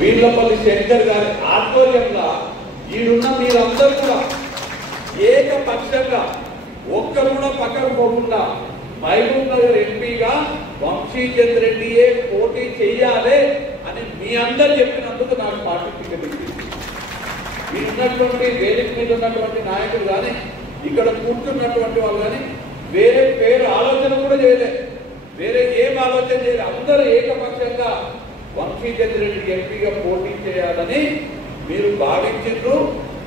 వీళ్ళపల్లి శంకర్ గారి ఆధ్వర్యంలో ఈడున్న మీరందరూ కూడా ఏకపక్షంగా ఒక్కరు కూడా పక్కకు పోకుండా మహబూబ్ నగర్ ఎంపీగా వంశీచంద్ర రెడ్డియే పోటీ చెయ్యాలి అని మీ అందరు చెప్పినందుకు నాకు పార్టీ టికెట్ ఇచ్చింది. మీరు ఉన్నటువంటి వేదిక మీద ఉన్నటువంటి నాయకులు కానీ ఇక్కడ కూర్చున్నటువంటి వాళ్ళు కానీ వేరే పేరు ఆలోచన కూడా చేయలేదు, వేరే ఏం ఆలోచన చేయలేదు. అందరూ ఏకపక్షంగా వంశీచంద్ర రెడ్డి ఎంపీగా పోటీ చేయాలని మీరు భావించారు.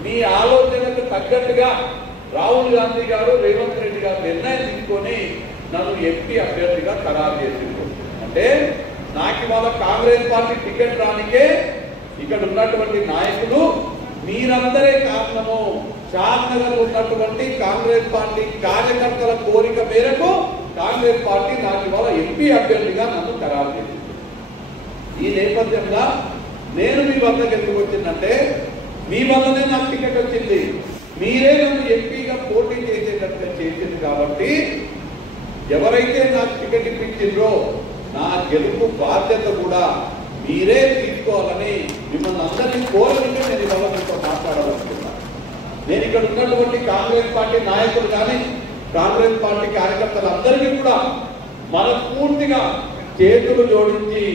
మీ ఆలోచనకు తగ్గట్టుగా రాహుల్ గాంధీ గారు రేవంత్ రెడ్డి గారు నిర్ణయం తీసుకొని నన్ను ఎంపీ అభ్యర్థిగా ఖరారు చేసిండ్రు. అంటే నాకు ఇవాళ కాంగ్రెస్ పార్టీ టికెట్ రానికే ఇక్కడ ఉన్నటువంటి నాయకులు మీరందరే కారణము. షాద్నగర్ ఉన్నటువంటి కాంగ్రెస్ పార్టీ కార్యకర్తల కోరిక మేరకు కాంగ్రెస్ పార్టీ నాకు ఇవాళ ఎంపీ అభ్యర్థిగా నన్ను ఖరారు చేసింది. ఈ నేపథ్యంలో నేను మీ వద్దకు ఎందుకు వచ్చిందంటే మీ వల్లనే నాకు టికెట్ వచ్చింది, మీరే నన్ను ఎంపీగా పోటీ చేసేటట్టుగా చేసింది. కాబట్టి ఎవరైతే నాకు టికెట్ ఇప్పించిండ్రో నా గెలుపు బాధ్యత కూడా మీరే తీసుకోవాలని మిమ్మల్ని అందరినీ కోరనికే నేను ఇవాళ మీతో మాట్లాడాలనుకున్నాను. నేను ఇక్కడ ఉన్నటువంటి కాంగ్రెస్ పార్టీ నాయకులు కానీ కాంగ్రెస్ పార్టీ కార్యకర్తలందరికీ కూడా మనస్ఫూర్తిగా చేతులు జోడించి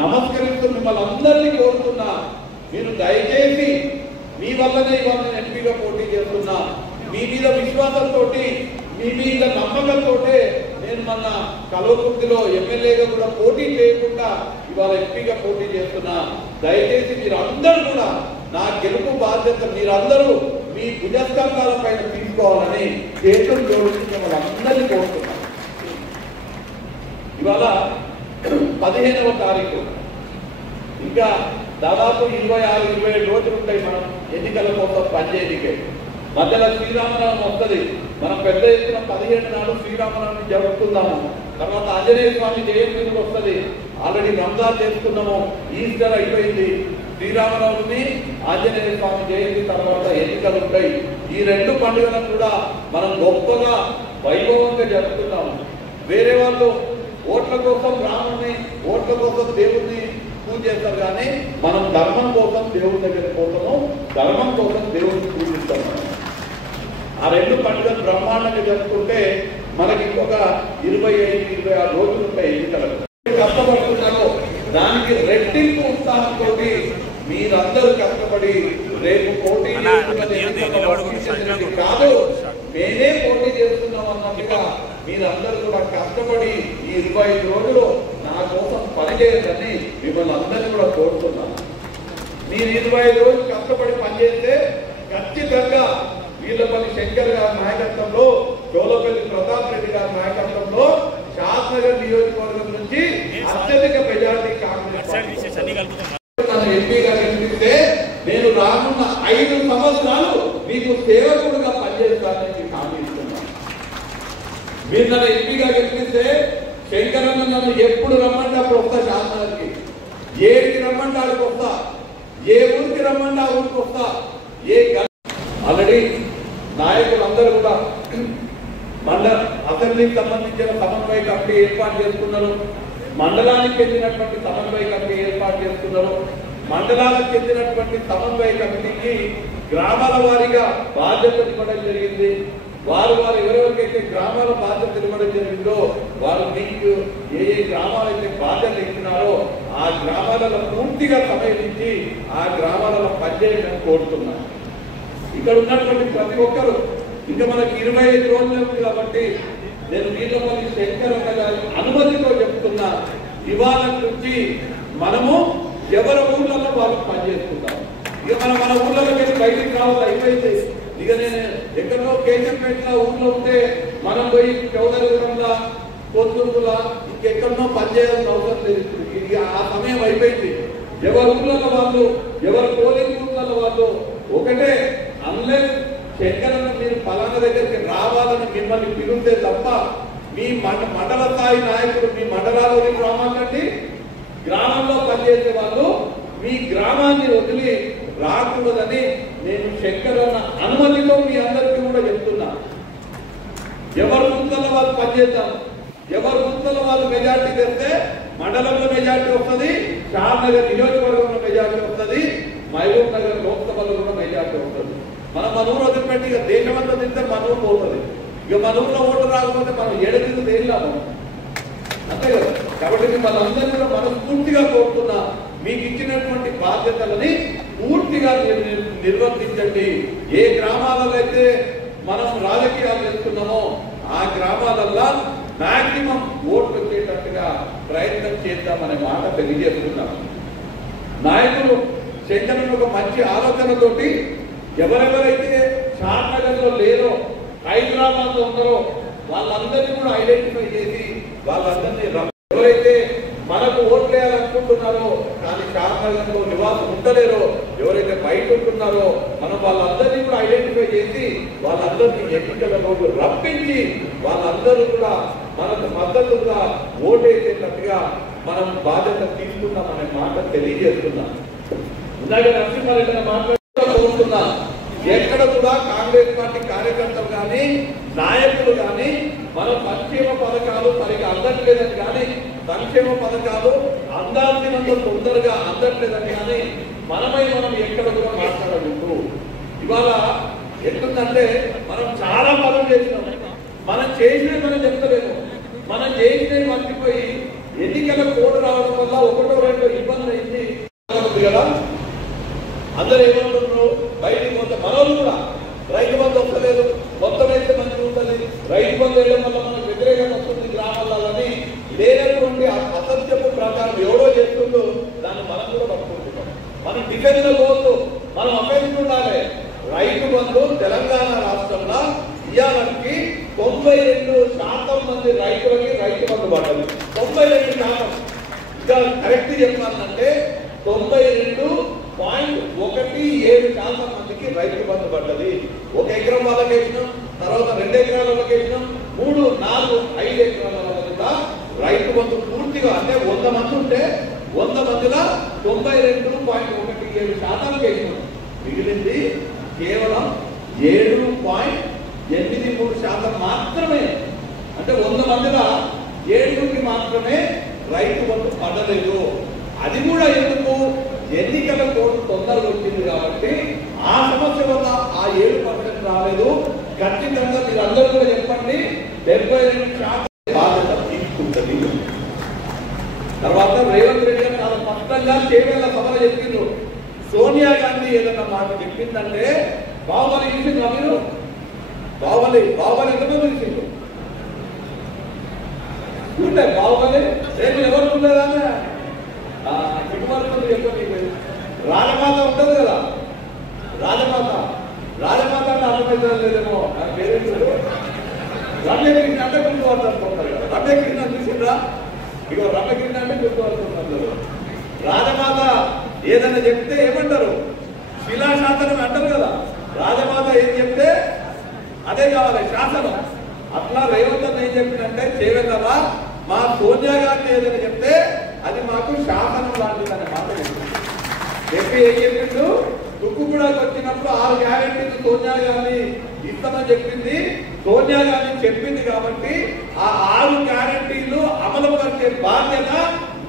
నమస్కరిస్తూ మిమ్మల్ని అందరినీ కోరుతున్నా, మీరు దయచేసి మీ వల్లనే ఇవాళ నేను ఎంపీగా పోటీ చేస్తున్నా, మీ మీద విశ్వాసంతో మీ మీద నమ్మకంతో నేను మన కల్వకుర్తిలో ఎమ్మెల్యేగా కూడా పోటీ చేయకుండా ఇవాళ ఎంపీగా పోటీ చేస్తున్నా. దయచేసి మీరు అందరూ కూడా నా గెలుపు బాధ్యత మీరందరూ మీ భుజస్కంధాల పైన తీసుకోవాలని చేతులు జోడించి మిమ్మల్ని అందరినీ కోరుతున్నాను. ఇవాళ 15వ తారీఖు, ఇంకా దాదాపు 26-27 రోజులు ఉంటాయి మనం ఎన్నికల కోసం పనిచేయడానికి. మధ్యలో శ్రీరామనవమి వస్తుంది, మనం పెద్ద ఎత్తున 17 నాడు శ్రీరామనవమి జరుపుకుందాము. తర్వాత ఆంజనేయ స్వామి జయంతి వస్తుంది, ఆల్రెడీ రంజాన్ చేసుకున్నాము, ఈస్టర్ అయిపోయింది. శ్రీరామనవమి ఆంజనేయ స్వామి జయంతి తర్వాత ఎన్నికలు ఉంటాయి. ఈ 2 పండుగలను కూడా మనం గొప్పగా వైభవంగా జరుపుతున్నాము. వేరే వాళ్ళు ఓట్ల కోసం రాముని, ఓట్ల కోసం దేవుణ్ణి పూజ చేస్తారు, కానీ మనం ధర్మం కోసం దేవుడి దగ్గర పోతాము, ధర్మం కోసం దేవుడిని పూజిస్తాము. ఆ 2 పండుగలు బ్రహ్మాండంగా జరుపుకుంటే మనకి ఇంకొక 25-26 రోజులు ఉంటాయి ఎన్నికలకు. కష్టపడుతున్నారో దానికి రెట్టింపు ఉత్సాహంతో మీరందరూ కష్టపడి రేపు పోటీ కాదు మేమే పోటీ చేస్తున్నాం అన్నట్టుగా మీరందరూ కూడా కష్టపడి ఈ 25 రోజులు నా కోసం పనిచేయాలని మిమ్మల్ని అందరినీ కూడా కోరుతున్నాను. మీరు 25 రోజులు కష్టపడి పనిచేస్తే ఖచ్చితంగా వీళ్ళపల్లి శంకర్ గారి నాయకత్వంలో, చోలపల్లి ప్రతాప్ రెడ్డి గారి నాయకత్వంలో షాద్నగర్ నియోజకవర్గం నుంచి అత్యధిక మెజారిటీ కాంగ్రెస్ ఎంపీగా గెలిపిస్తే నేను రానున్న 5 సంవత్సరాలు మీకు సేవకుడుగా పనిచేస్తానని హామీ ఇస్తున్నాను. మీరు నన్ను ఎంపీగా గెలిపిస్తే శంకరన్న నన్ను ఎప్పుడు రమ్మంటే అప్పుడు వస్తా, షాద్నగర్కి ఏడికి రమ్మంటే ఆడికి వస్తా, ఏ ఊరికి రమ్మంటే ఆ ఊరికి వస్తా. ఆల్రెడీ నాయకులందరూ కూడా అసెంబ్లీకి సంబంధించిన సమన్వయ కమిటీ ఏర్పాటు చేసుకున్నారు, మండలానికి చెందినటువంటి సమన్వయ కమిటీ ఏర్పాటు చేసుకున్నారు. మండలాలకు చెందినటువంటి సమన్వయ కమిటీకి గ్రామాల వారీగా బాధ్యతలు ఇవ్వడం జరిగింది. వారు ఎవరెవరికైతే గ్రామాల బాధ్యతలు ఇవ్వడం జరిగిందో వారు మీకు ఏ గ్రామాలైతే బాధ్యత ఇచ్చినారో ఆ గ్రామాలలో పూర్తిగా సమయం ఇచ్చి ఆ గ్రామాలలో పనిచేయడం కోరుతున్నాను. ఇక్కడ ఉన్నటువంటి ప్రతి ఒక్కరు ఇంకా మనకి 25 రోజులు ఉంది కాబట్టి నేను వీళ్ళపల్లి శంకర్ గారి అనుమతితో చెప్తున్నా, ఇవాళ నుంచి మనము ఎవరి ఊర్లలో వాళ్ళు పనిచేసుకుంటాం. ఇక మన ఊర్లలోకి వెళ్ళి బయటికి రావాలి, అయిపోయింది. ఇక నేను ఎక్కడో కేశంపేటలో ఊర్లో ఉంటే మనం పోయి చౌదరిగూడెంలా, కొత్తూరులా ఇంకెక్కడో పనిచేయాల్సిన అవసరం లేదు. ఇక ఆ సమయం అయిపోయింది. ఎవరి ఊర్లలో వాళ్ళు, ఎవరి పోలింగ్ ఊర్లలో వాళ్ళు ఒకటే, అన్లెస్ శంకరన్న మీరు ఫలానా దగ్గరికి రావాలని మిమ్మల్ని పిలిస్తే తప్ప మీ మండల స్థాయి నాయకులు మీ మండలాల్లోకి రామాకండి. గ్రామంలో పనిచేసే వాళ్ళు మీ గ్రామాన్ని వదిలి రాకూడదని నేను శంకరన్న అనుమతితో మీ అందరికీ కూడా చెప్తున్నా. ఎవరు గుంతల వాళ్ళు పనిచేద్దాం, ఎవరు గుంతల వాళ్ళు మెజార్టీ తెస్తే మండలంలో మెజార్టీ వస్తుంది, షాద్నగర్ నియోజకవర్గంలో మెజార్టీ వస్తుంది, మహబూబ్ నగర్ లోక్సభలో కూడా మెజార్టీ వస్తుంది. మనం మనూరు వదిలిపెట్టి ఇక దేశమంతా తింటే మనూరు పోతుంది. ఇక మనూరులో ఓటు రాకపోతే మనం ఏడదికు తేలినాము అంతే కదా. కాబట్టి మిమ్మల్ని కూడా మనస్ఫూర్తిగా కోరుతున్నా, మీకు ఇచ్చినటువంటి బాధ్యతలని పూర్తిగా నిర్వర్తించండి. ఏ గ్రామాలలో అయితే మనం రాజకీయాలు చేస్తున్నామో ఆ గ్రామాలల్లో మాక్సిమం ఓట్లు వచ్చేటట్టుగా ప్రయత్నం చేద్దామనే మాట తెలియజేస్తున్నాం. నాయకులు శంకరుని ఒక మంచి ఆలోచనతోటి ఎవరెవరైతే షాద్నగర్లో లేరో, హైదరాబాద్ లో ఉన్నారో వాళ్ళందరినీ కూడా ఐడెంటిఫై చేసి వాళ్ళందరినీ, ఎవరైతే మనకు ఓట్లు వేయాలనుకుంటున్నారో కానీ షాద్నగర్లో నివాసం ఉండలేరో, ఎవరైతే బయట ఉంటున్నారో మనం వాళ్ళందరినీ కూడా ఐడెంటిఫై చేసి వాళ్ళందరినీ ఎన్నికల రోజు రప్పించి వాళ్ళందరూ కూడా మనకు మద్దతుగా ఓటేసేటట్టుగా మనం బాధ్యత తీసుకున్నామనే మాట తెలియజేస్తున్నాం. ఇందాక నరసింహారెడ్డి మాట్లాడుతున్నా, ఎక్కడ కూడా కాంగ్రెస్ పార్టీ కార్యకర్తలు కానీ నాయకులు కానీ మన సంక్షేమ పథకాలు సరిగా అందట్లేదని కానీ, సంక్షేమ పథకాలు అందాల్సినంత తొందరగా అందట్లేదని కానీ మనం ఎక్కడ కూడా మాట్లాడకూడదు. ఇవాళ ఎట్లుందంటే మనం చాలా పనులు చేసినాం, మనం చేసినవి మనం చెప్తలేము, మనం చేసినవి మర్చిపోయి ఎన్నికల కోడ్ రావడం వల్ల ఒకటో రెండో ఇబ్బందులు అయింది కదా. అందరూ ఏమంటున్నారు, బయటికి పోతే మనోళ్ళు కూడా రైతు బంధు వస్తలేదు, మొత్తం అయితే మంచిగా ఉంటుంది, రైతు బంధు వేయడం వల్ల మనకు వ్యతిరేకత వస్తుంది గ్రామాలని లేనటువంటి అసత్యపు ప్రకారం ఎవరో చేస్తుందో దాన్ని మనం కూడా పట్టుకుంటున్నాం. మనం డిఫెన్స్ లో పోతూ మనం అఫెన్స్ ఉండాలి. రైతు బంధు తెలంగాణ రాష్ట్రంలో ఇయ్యాలకి 92% మంది రైతులకి రైతు బంధు పడ్డది. 92%. ఇంకా కరెక్ట్ చెప్పాలంటే 92.17% మందికి రైతు బంధు పడ్డది. 1 ఎకరం వాళ్ళకి వేసినాం, తర్వాత 2 ఎకరాల వాళ్ళకి వేసినాం, 3, 4, 5 ఎకరాల వాళ్ళకి రైతు బంధు పూర్తిగా, అంటే 100 మంది ఉంటే 100 మందిలో 92.17% వేసినాం. మిగిలింది కేవలం 7.83% మాత్రమే. అంటే 100 మందిలో 7కి మాత్రమే రైతు బంధు పడలేదు. అది కూడా ఎందుకు, ఎన్నికల కోడ్ తొందరగా వచ్చింది కాబట్టి ఆ సమస్య వల్ల ఆ 7% రాలేదు. ఖచ్చితంగా మీరు అందరూ కూడా చెప్పండి, 72% బాధ్యత తీసుకుంటుంది. తర్వాత రేవంత్ రెడ్డి గారు చాలా స్పష్టంగా చేవేళ్ల సభలో చెప్పిండ్రు, సోనియా గాంధీ ఏదన్నా మాట చెప్పిందంటే బాహుబలి చూసిండ్రా మీరు? బాహుబలి ఎంతమంది చూసిండ్రు? ఉంటే బాహుబలి రేపు ఎవరు ఉండదా? కుటుంబాలు చెప్పండి. రాజమాత ఉంటుంది కదా, రాజమాత అంటే అర్థమవుతుంది లేదేమో, నాకు పేరెంట్స్ రమ్యకృష్ణ అంటే గుర్తుపడుతుంటారు కదా. రమ్యకృష్ణ చూసిండ్రా? ఇక రమ్యకృష్ణ అంటే గుర్తుపడుతుంటారు. రాజమాత ఏదైనా చెప్తే ఏమంటారు, శిలాశాసనం అంటారు కదా. రాజమాత ఏం చెప్తే అదే కావాలి శాసనం. అట్లా రేవంత్ అన్న ఏం చెప్పిందంటే, చేవేందరా మా సోనియా గాంధీ ఏదైనా చెప్తే అది మాకు శాసనం లాంటిది అనే మాట చెప్పి ఏం చెప్పిండు, తుక్కుగూడకు వచ్చినప్పుడు 6 గ్యారెంటీలు సోనియా గాంధీ ఇస్తామని చెప్పింది. సోనియా గాంధీ చెప్పింది కాబట్టి ఆ 6 గ్యారెంటీలు అమలు పరిచే బాధ్యత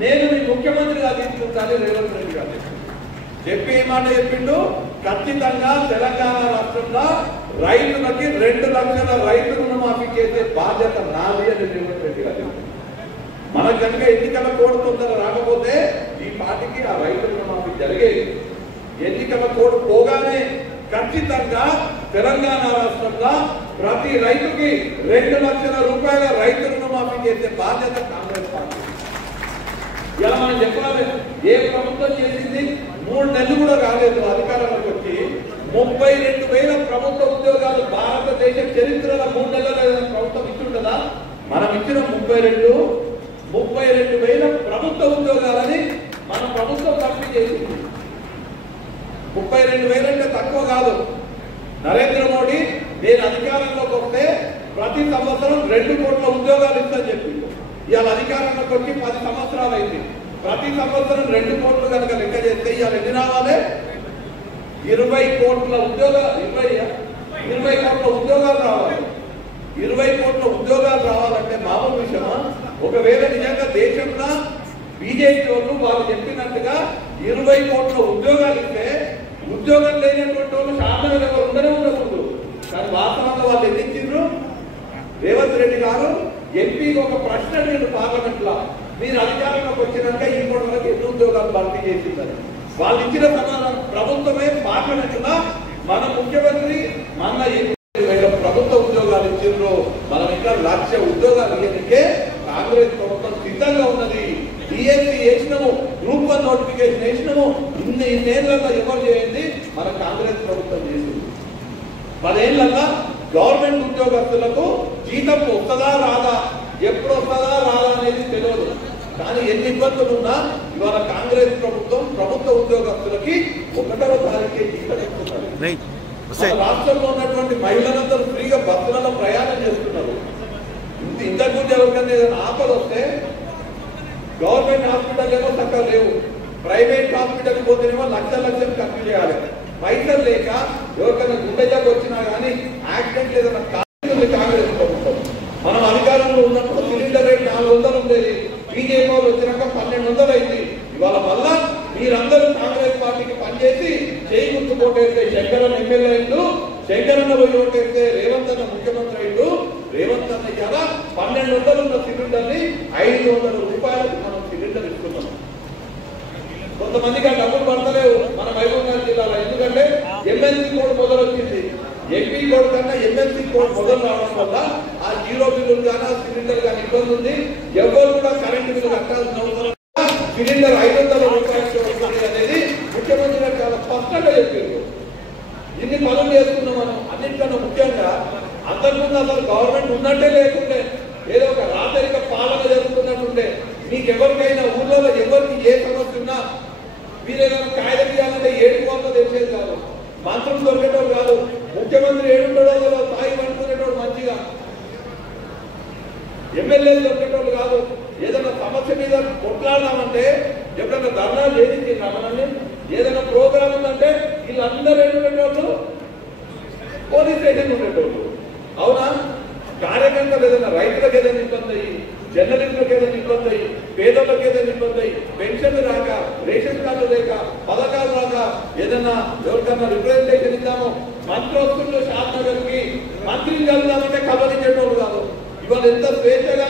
నేను మీ ముఖ్యమంత్రిగా తీసుకుంటాను రేవంత్ రెడ్డి గారు చెప్పి ఏ మాట చెప్పిండు, ఖచ్చితంగా తెలంగాణ రాష్ట్రంలో రైతులకి 2 లక్షల రైతు రుణమాఫీ చేసే బాధ్యత నాది అని రేవంత్ రెడ్డి గారు. మనకు కనుక ఎన్నికల కోడ్ తొందర రాకపోతే ఈ పార్టీకి ఆ రైతు రుణమాఫీ జరిగేది. ఎన్నికల కోడ్ పోగానే ఖచ్చితంగా తెలంగాణ రాష్ట్రంలో ప్రతి రైతుకి 2 లక్షల రూపాయల రైతు రుణమాఫీ చేసే బాధ్యత కాంగ్రెస్ పార్టీ. ఇలా మనం చెప్పాలి, ఏ ప్రభుత్వం చేసింది? 3 నెలలు కూడా కాలేదు అధికారంలోకి వచ్చి 32,000 ప్రభుత్వ ఉద్యోగాలు భారతదేశ చరిత్రలో 3 నెలల ప్రభుత్వం ఇచ్చిండదా? మనం ఇచ్చిన 32,000 ప్రభుత్వ ఉద్యోగాలని మన ప్రభుత్వం భర్తీ చేసింది. 32,000 అంటే తక్కువ కాదు. నరేంద్ర మోడీ నేను అధికారంలోకి వస్తే ప్రతి సంవత్సరం 2 కోట్ల ఉద్యోగాలు ఇస్తాను చెప్పింది. ఇవాళ అధికారంలోకి వచ్చి 10 సంవత్సరాలు అయింది. ప్రతి సంవత్సరం 2 కోట్లు కనుక లెక్క చేస్తే ఇవాళ ఎన్ని రావాలి? 20 కోట్ల ఉద్యోగాలు, 20 కోట్ల ఉద్యోగాలు రావాలి. 20 కోట్ల ఉద్యోగాలు రావాలంటే మామూలు విషయమా? ఒకవేళ నిజంగా దేశంలో బీజేపీ వాళ్ళు చెప్పినట్టుగా 20 కోట్ల ఉద్యోగాలు ఇస్తే ఉద్యోగం లేనటువంటి వాళ్ళు శాసనసభ ఎవరు ఉండనే ఉండకూడదు. కానీ వాస్తవంగా వాళ్ళు ఎన్నించారు? రేవంత్ రెడ్డి గారు ఎంపీకి ఒక ప్రశ్న అడిగారు పార్లమెంట్ లో, మీరు అధికారంలోకి వచ్చినాక ఈ మూడు వరకు ఎన్ని ఉద్యోగాలు భర్తీ చేసిందని. వాళ్ళు ఇచ్చిన సమాధానం ప్రభుత్వమే పార్లమెంట్ లో మన ముఖ్యమంత్రి మన 8,000 ప్రభుత్వ ఉద్యోగాలు ఇచ్చిండ్రు, మనం ఇంకా 1,00,000 ఉద్యోగాలు ఇవ్వడానికే కాంగ్రెస్ ప్రభుత్వం సిద్ధంగా ఉన్నది. డిఎస్సీ వేసినాము, గ్రూప్ 1 నోటిఫికేషన్ వేసినాము. ఇన్నేళ్లలో ఎవరు చేయండి మన కాంగ్రెస్ ప్రభుత్వం చేసింది. 10 ఏళ్లలో గవర్నమెంట్ ఉద్యోగస్తులకు జీతం వస్తుందా రాదా, ఎప్పుడు వస్తుందా రాదా అనేది తెలియదు. కానీ ఎన్ని ఇబ్బందులు ఉన్నా ఇవాళ కాంగ్రెస్ ప్రభుత్వం ప్రభుత్వ ఉద్యోగస్తులకి 1వ తారీఖే జీతం ఇస్తున్నారు. రాష్ట్రంలో ఉన్నటువంటి మహిళలందరూ ఫ్రీగా బస్సులలో ప్రయాణం చేస్తున్నారు. ఇంతకుముందు ఎవరికైనా ఏదైనా ఆపద వస్తే గవర్నమెంట్ హాస్పిటల్ ఏమో చక్కగా లేవు, ప్రైవేట్ హాస్పిటల్ పోతేనేమో లక్షలు ఖర్చు చేయాలి. పైసలు లేక ఎవరికైనా గుండె జబ్బు వచ్చినా కానీ యాక్సిడెంట్ ఏదైనా కాంగ్రెస్ ప్రభుత్వం. మనం అధికారంలో ఉన్నప్పుడు సిలిండర్ రేట్ 400 ఉండేది, బీజేపీ వాళ్ళు వచ్చినాక 1200 అయింది. ఇవాళ వల్ల మీరందరూ కాంగ్రెస్ పార్టీకి పనిచేసి చేయి గుర్తు కొట్టేస్తే శంకరన్న ఎమ్మెల్యే అయిండు, శంకరన్న పోయి ఓటేస్తే రేవంత్ అన్న ముఖ్యమంత్రి అయిండు. రేవంత్ అన్న ఇవాళ 1200 ఉన్న సిలిండర్ ని 500 రూపాయలకు మనం సిలిండర్ ఇస్తున్నాం. కొంతమందికి ఆ డబ్బులు పడతలేవు మన మహబూబ్నగర్ జిల్లాలో, ఎందుకంటే ఎమ్మెల్సీ కోడ్ మొదలొచ్చింది. ఎంపీ కోడ్ కన్నా ఎమ్మెల్సీ కోడ్ మొదలు రావడం వల్ల ఆ 0 బిల్లులు కానీ ఆ సిలిండర్ కానీ ఇబ్బంది ఉంది. ఎవరు కూడా కరెంటు బిల్లు కట్టాల్సిన అవసరం, సిలిండర్ 500 రూపాయలు అనేది ముఖ్యమంత్రి గారు చాలా స్పష్టంగా చెప్పారు. ఇన్ని పనులు చేస్తున్నాం మనం. అన్నింటికన్నా ముఖ్యంగా అంతకుముందు అసలు గవర్నమెంట్ ఉన్నట్టే లేకుంటే, ఏదో ఒక రాజరిక పాలన జరుగుతున్నట్టుండే. మీకు ఎవరికైనా ఊళ్ళో ఎవరికి ఏ సమస్య ఉన్నా మీరేదైనా కాయలు తీయాలంటే ఏడుకోవాలో తెలిసేది కాదు, మంత్రులు దొరికేటోడు కాదు, ముఖ్యమంత్రి ఏడుంటాడో స్థాయి పట్టుకునేటోడు మంచిగా, ఎమ్మెల్యేలు దొరికేటోళ్ళు కాదు. ఏదైనా సమస్య మీద కొట్లాడదామంటే ఎప్పుడైనా ధర్నాలు చేయించి రమణని, ఏదైనా ప్రోగ్రామ్ ఉందంటే వీళ్ళందరూ ఏడుండేటోళ్ళు పోలీస్ స్టేషన్ ఉండేటోళ్ళు. అవునా? కార్యకర్తలు ఏదైనా రైతులకు ఏదైనా ఇబ్బంది అయ్యి, జర్నలిస్టులకు ఏదైనా ఇబ్బంది అయ్యి, పేదలకు ఏదైనా ఇబ్బంది అయ్యి, పెన్షన్లు రాక, రేషన్ కార్డు లేక, పథకాలు రాక, ఏదైనా ఎవరికన్నా రిప్రజెంటేషన్ ఇద్దాము, మంత్రి వస్తుందో షాద్నగర్కి మంత్రిని కలుద్దామంటే కలవరించేటోళ్ళు కాదు. ఇవాళ ఎంత స్వేచ్ఛగా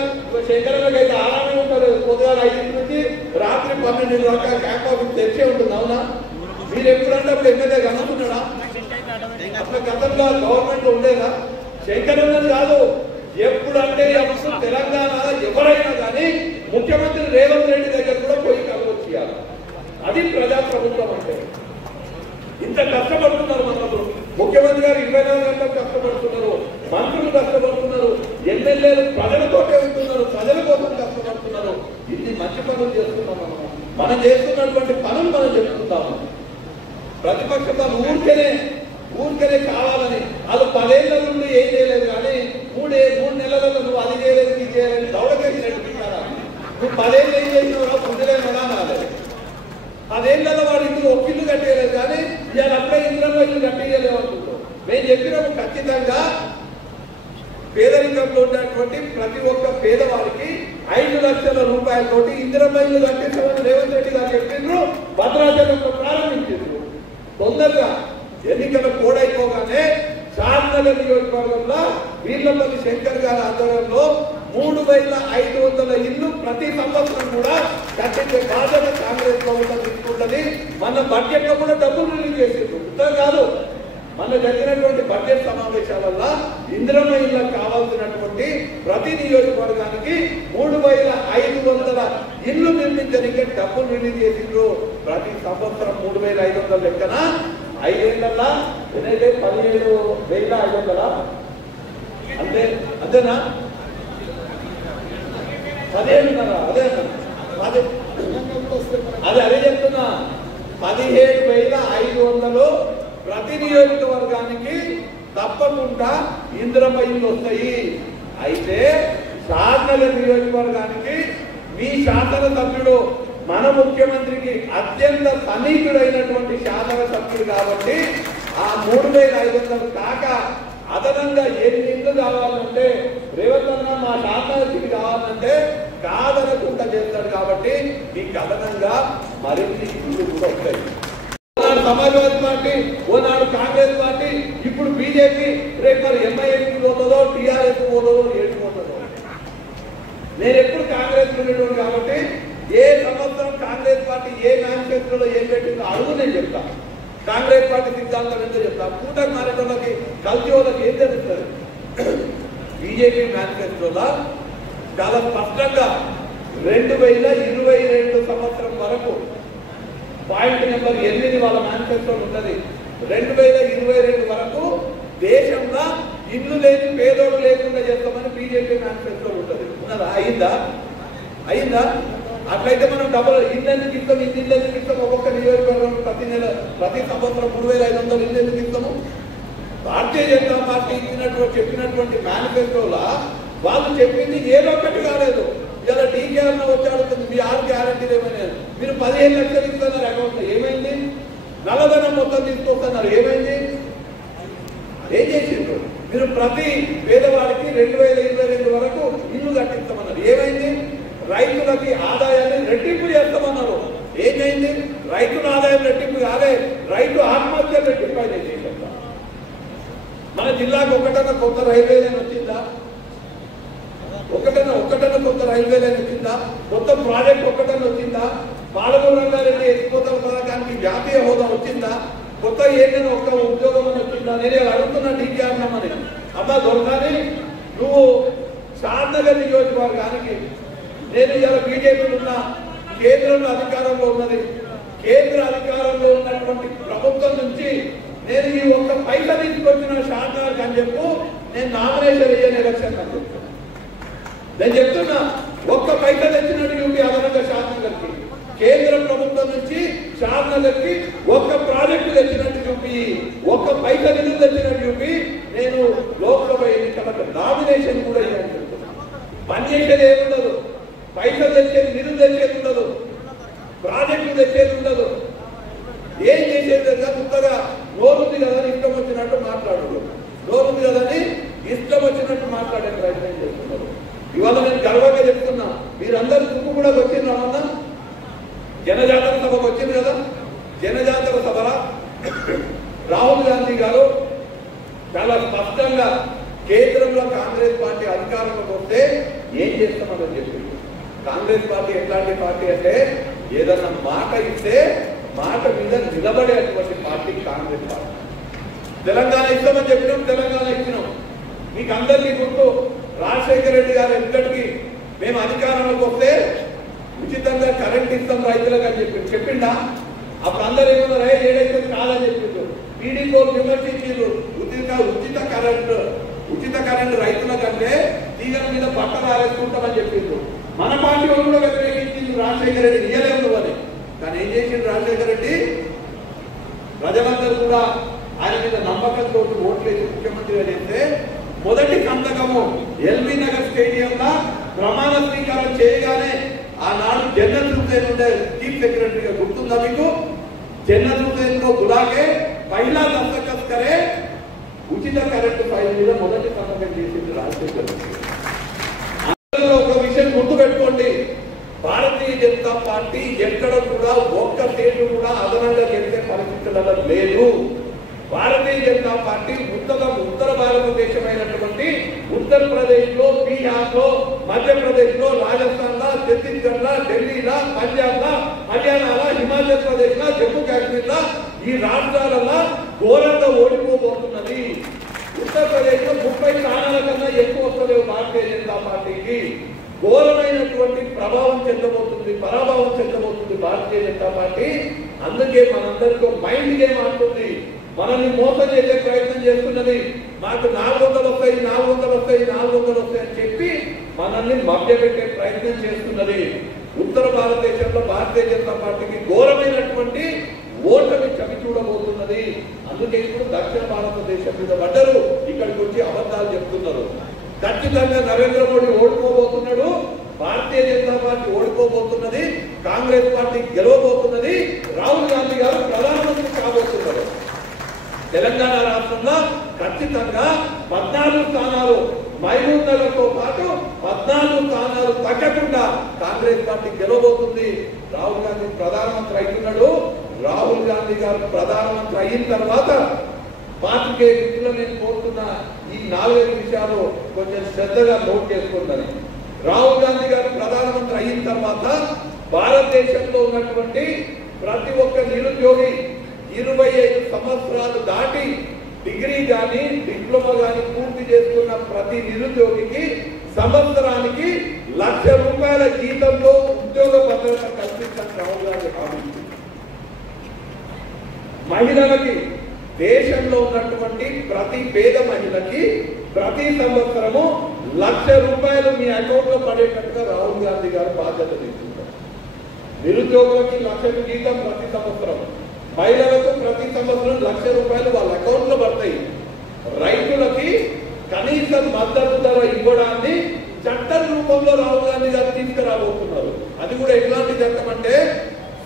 శంకరన్నకి అయితే ఆరామే ఉంటారు. పొద్దుగాల 5 నుంచి రాత్రి 12 దాకా క్యాంప్ ఆఫీస్ తెరిచే ఉంటుంది. అవునా? మీరు ఎప్పుడంటే అప్పుడు ఎమ్మెల్యే కనుక్కున్నాడా? అసలు గతంలో గవర్నమెంట్ ఉండేదా? శంకరన్నది కాదు, ఎప్పుడంటే అప్పుడు తెలంగాణ ఎవరైనా కానీ ముఖ్యమంత్రి రేవంత్ రెడ్డి దగ్గర కూడా పోయి కలవచ్చేయాలి. అది ప్రజాప్రభుత్వం అంటే. ఇంత కష్టపడుతున్నారు మనకు. ముఖ్యమంత్రి గారు 24 గంటలు కష్టపడుతున్నారు, మంత్రులు కష్టపడుతున్నారు, ఎమ్మెల్యేలు ప్రజలతోటే ఉంటున్నారు, ప్రజల కోసం కష్టపడుతున్నారు. ఇన్ని మంచి పనులు చేస్తున్నాం. మనం చేస్తున్నటువంటి పనులు మనం చెప్తున్నాము. ప్రతిపక్షాలు ఊరికనే కావాలని వాళ్ళు 10 ఏళ్ల నుండి ఏం చేయలేదు, కానీ 3 నెలలలో నువ్వు అది చేయలేదు ఇది చేయలేదు దౌడకేసినట్టు పెట్టారా? నువ్వు 10 ఏళ్ళు ఏం చేసినావు పుంజలేమడా నాలేదు. 10 ఏళ్లలో వాడు ఇందులో ఒక ఇల్లు కట్టేయలేదు, కానీ ఇవాళ అప్పుడే ఇందులో ఇల్లు కట్టేయలేవు అనుకుంటాం. మేము చెప్పినాము ఖచ్చితంగా పేదరికంలో ఉన్నటువంటి ప్రతి ఒక్క పేదవాడికి 5 లక్షల రూపాయలతోటి ఇందిరమ్మ ఇల్లు కట్టించమని రేవంత్ రెడ్డి గారు చెప్పిండ్రు. భద్రాచలంలో ప్రారంభించారు. తొందరగా ఎన్నికల కోడైపోగానే షాద్నగర్ నియోజకవర్గంలో వీర్లపల్లి శంకర్ గారి ఆధ్వర్యంలో 3,500 ఇల్లు ప్రతి సంవత్సరం కూడా కట్టించే బాధ్యత కాంగ్రెస్ ప్రభుత్వం తీసుకుంటుంది. మన బడ్జెట్ లో కూడా డబ్బులు రిలీజ్ చేసింది. ఉత్తరం కాదు, మన జరిగినటువంటి బడ్జెట్ సమావేశాలలో ఇందిరమ్మ ఇళ్ళకు కావాల్సినటువంటి ప్రతి నియోజకవర్గానికి 3,500 ఇల్లు నిర్మించడానికి డబ్బులు రిలీజ్ చేసిండ్రు. ప్రతి సంవత్సరం 3,500 లెక్కన 5 ఏళ్లలో 17,500 అంటే అంతేనా? 17,500 అదే చెప్తున్నా. 17,500 ప్రతి నియోజకవర్గానికి తప్పకుండా ఇందిరమ్మ ఇల్లు వస్తాయి. అయితే షాద్నగర్ నియోజకవర్గానికి మీ శాసన సభ్యుడు మన ముఖ్యమంత్రికి అత్యంత సన్నిహితుడైనటువంటి శాసన సభ్యుడు కాబట్టి ఆ 3,500 కాక అదనంగా ఎన్ని ఇల్లు కావాలంటే రేవంత్ అన్న మా శాసనసభ్యుడికి కావాలంటే కాదనకుండా చేస్తాడు. కాబట్టి మీకు అదనంగా మరిన్ని ఇల్లు కూడా ఉంటాయి. ఓనాడు సమాజ్వాదీ పార్టీ, ఓనాడు కాంగ్రెస్ పార్టీ, ఇప్పుడు బీజేపీ, రేపు మరి ఎంఐఎంకి పోతుందో టీఆర్ఎస్ పోతుందో ఏడు పోతుందో. నేను ఎప్పుడు కాంగ్రెస్ ఉండేవాడు కాబట్టి ఏ సంవత్సరం కాంగ్రెస్ పార్టీ ఏ మేనిఫెస్టోలో ఏం పెట్టిందో అడుగు నేను చెప్తాను. కాంగ్రెస్ పార్టీ సిద్ధాంతం ఏంటో చెప్తాను. కూటమి మారేటోళ్ళకి కలిసి వాళ్ళకి ఏం తెలుస్తుంది. బీజేపీ మేనిఫెస్టోలో చాలా స్పష్టంగా 2022 సంవత్సరం వరకు పాయింట్ నెంబర్ 8 వాళ్ళ మేనిఫెస్టో ఉన్నది. 2022 వరకు దేశంలో ఇల్లు లేని పేదోడు లేకుండా చేస్తామని బీజేపీ మేనిఫెస్టో ఉంటుంది. ఉన్నదా? అయిందా? అట్లయితే మనం డబుల్ ఇల్లు ఎందుకు ఇస్తాం, ఇల్లు ఎందుకు ఇస్తాం? ఒక్కొక్క నియోజకవర్గం ప్రతి సంవత్సరం 3500 ఇల్లు ఎందుకు ఇస్తాము? భారతీయ జనతా పార్టీ చెప్పినటువంటి మేనిఫెస్టోలా వాళ్ళు చెప్పింది ఏదో ఒకటి కాలేదు. ఇలా డీకేఆర్ వచ్చాడు, మీ 6 గ్యారెంటీలు ఏమైనా, మీరు 15 లక్షలు ఇస్తున్నారు అకౌంట్ లో, ఏమైంది? నల్లధనం మొత్తం తీసుకొస్తున్నారు, ఏమైంది? ఏం చేసిండ్రు? మీరు ప్రతి పేదవాడికి 2022 వరకు ఇల్లు కట్టిస్తామన్నారు, ఏమైంది? రైతులకి ఆదాయాన్ని రెట్టింపు చేస్తామన్నారు, ఏమైంది? రైతుల ఆదాయం రెట్టింపు కాలే, రైతు ఆత్మహత్యలు రెట్టింపు అయితే చేసేస్తాం. మన జిల్లాకు ఒకటన్నా కొత్త రైల్వే లైన్ వచ్చిందా? ఒకటన్నా కొత్త రైల్వే లైన్ వచ్చిందా? కొత్త ప్రాజెక్ట్ ఒకటన్నా వచ్చిందా? పాలమూరు రంగారెడ్డి ఎత్తిపోతల పథకానికి జాతీయ హోదా వచ్చిందా? కొత్త ఏదైనా ఒక్క ఉద్యోగం అని వచ్చిందా? నేనే అడుగుతున్నా డీకేఆర్ నమ్మని. అబ్బా దొరకాలి, నువ్వు షాద్నగర్ నియోజకవర్గానికి, నేను ఇలా బీజేపీలో ఉన్న కేంద్రంలో అధికారంలో ఉన్నది, కేంద్ర అధికారంలో ఉన్నటువంటి ప్రభుత్వం నుంచి నేను ఈ ఒక్క పైసా తీసుకొచ్చిన షాద్నగర్ అని చెప్పు, నేను నామినేషన్ వేయని ఎలక్షన్ అని చెప్తాను. నేను చెప్తున్నా, ఒక్క పైసా తెచ్చినట్టు చూపి అదనంగా షాద్నగర్కి, కేంద్ర ప్రభుత్వం నుంచి షాద్నగర్కి ఒక్క ప్రాజెక్టు తెచ్చినట్టు చూపి, ఒక్క పైసా నిధులు తెచ్చినట్టు చూపి నేను లోక్సభ ఎన్నికలకు నామినేషన్ కూడా ఇవ్వని చెప్తున్నాను. పనిచేసేది ఏముండదు, పైసలు తెచ్చేది, నిధులు తెచ్చేది ఉండదు, ప్రాజెక్టులు తెచ్చేది ఉండదు, ఏం చేసేది కదా. కొత్తగా నోరుంది కదా అని ఇష్టం వచ్చినట్టు మాట్లాడదు, నోరుంది కదా అని ఇష్టం వచ్చినట్టు మాట్లాడే ప్రయత్నం చేస్తున్నారు. ఇవాళ నేను గర్వంగా చెప్తున్నా, మీరందరూ తుక్కు కూడా వచ్చిందా? జనజాతర సభకు వచ్చింది కదా. జనజాతర సభ రాహుల్ గాంధీ గారు చాలా స్పష్టంగా కేంద్రంలో కాంగ్రెస్ పార్టీ అధికారంలోకి వస్తే ఏం చేస్తామని చెప్పింది. కాంగ్రెస్ పార్టీ ఎట్లాంటి పార్టీ అంటే ఏదన్నా మాట ఇస్తే మాట మీద నిలబడేటువంటి పార్టీ కాంగ్రెస్ పార్టీ. తెలంగాణ ఇస్తామని చెప్పినాం, తెలంగాణ ఇచ్చినాం. మీకు అందరికీ గుర్తు, రాజశేఖర రెడ్డి గారు ఎక్కడికి మేము అధికారంలోకి వస్తే ఉచితంగా కరెంట్ ఇస్తాం రైతులకు అని చెప్పిండా? అప్పుడు అందరూ ఏమన్నారు, ఏడైతే కాదని చెప్పిండ్రు. పీడీఓ విమర్శించారు, ఉచిత కరెంట్ రైతుల కంటే తీగల మీద బట్టలు ఆరేసుకుంటామని చెప్పిండ్రు. మన పార్టీ వాళ్ళు కూడా వ్యతిరేకించింది, రాజశేఖర రెడ్డి ఇయ్యలేము అని. కానీ ఏం చేసిండు రాజశేఖర రెడ్డి? ప్రజలందరూ కూడా ఆయన మీద నమ్మకంతో ఓట్లేసి ముఖ్యమంత్రిగా చేస్తే మొదటి సంతకము ఎల్బీ నగర్ స్టేడియంలో ప్రమాణ స్వీకారం చేయగానే ఆనాడు జన్నత్ హుసేన్ ఉండే చీఫ్ సెక్రటరీగా గుర్తుందా మీకు? జన్నత్ హుసేన్ తో బులాకే పైలా దస్తఖత్ కరే ఉచిత కరెంటు ఫైల్ మీద మొదటి సంతకం చేసింది రాజశేఖర్ రెడ్డి. ఒక విషయం గుర్తు పెట్టుకోండి, భారతీయ జనతా పార్టీ ఎక్కడ కూడా ఒక్క సీటు కూడా అదనంగా గెలిచే పరిస్థితులలో లేదు. భారతీయ జనతా పార్టీ ఉత్తర భారతదేశమైనటువంటి ఉత్తరప్రదేశ్ లో, బీహార్ లో, మధ్యప్రదేశ్ లో, రాజస్థాన్ లో, ఛత్తీస్గఢ్ లో, ఢిల్లీలో, పంజాబ్ లో, హర్యానాలో, హిమాచల్ ప్రదేశ్ లో, జమ్మూ కాశ్మీర్ లో, ఈ రాష్ట్రాలలో ఘోరంగా ఓడిపోబోతున్నది. ఉత్తరప్రదేశ్ లో 30 స్థానాల కన్నా ఎక్కువ వస్తలేవు భారతీయ జనతా పార్టీకి. ఘోరమైనటువంటి ప్రభావం చెందబోతుంది, పరాభావం చెందబోతుంది భారతీయ జనతా పార్టీ. అందుకే మనందరికీ మైండ్ గేమ్ ఆడుతుంది, మనల్ని మోసం చేసే ప్రయత్నం చేస్తున్నది. మాకు 400 వస్తాయి, 400 వస్తాయి, 400 వస్తాయి అని చెప్పి మనల్ని మభ్యపెట్టే ప్రయత్నం చేస్తున్నది. ఉత్తర భారతదేశంలో భారతీయ జనతా పార్టీకి ఘోరమైనటువంటి ఓటమి చవి చూడబోతున్నది. అందుకే ఇప్పుడు దక్షిణ భారతదేశం మీద పడ్డరు, ఇక్కడికి వచ్చి అబద్ధాలు చెప్తున్నారు. ఖచ్చితంగా నరేంద్ర మోడీ ఓడిపోబోతున్నాడు, భారతీయ జనతా పార్టీ ఓడిపోబోతున్నది, కాంగ్రెస్ పార్టీ గెలవబోతున్నది, రాహుల్ గాంధీ గారు ప్రధానమంత్రి కాబోతున్నారు. తెలంగాణ రాష్ట్రంలో ఖచ్చితంగా 14 స్థానాలు మహబూబ్ నగర్ తో పాటు 14 స్థానాలు తగ్గకుండా కాంగ్రెస్ పార్టీ గెలవబోతుంది. రాహుల్ గాంధీ ప్రధానమంత్రి అవుతున్నాడు. రాహుల్ గాంధీ గారు ప్రధానమంత్రి అయిన తర్వాత పార్టీకే మిత్రులు నేను కోరుతున్న ఈ 4 విషయాలు కొంచెం శ్రద్ధగా నోట్ చేసుకుంటాను. రాహుల్ గాంధీ గారు ప్రధానమంత్రి అయిన తర్వాత భారతదేశంలో ఉన్నటువంటి ప్రతి ఒక్క నిరుద్యోగి 25 సంవత్సరాలు దాటి డిగ్రీ కానీ డిప్లొమా కానీ పూర్తి చేసుకున్న ప్రతి నిరుద్యోగికి సంవత్సరానికి ₹1,00,000 జీతంలో ఉద్యోగ భద్రత కల్పించని రాహుల్ గాంధీ హామీ. మహిళలకి దేశంలో ఉన్నటువంటి ప్రతి పేద మహిళకి ప్రతి సంవత్సరము ₹1,00,000 మీ అకౌంట్ లో పడేటట్టుగా రాహుల్ గాంధీ గారు బాధ్యత తీసుకుంటారు. నిరుద్యోగులకి ₹1,00,000 జీతం ప్రతి సంవత్సరం, మహిళలకు ప్రతి సంవత్సరం ₹1,00,000 వాళ్ళ అకౌంట్ లో పడతాయి. రైతులకి కనీస మద్దతు ధర ఇవ్వడాన్ని చట్టం రూపంలో రాహుల్ గాంధీ గారు తీసుకురాబోతున్నారు. అది కూడా ఎట్లాంటి చట్టం అంటే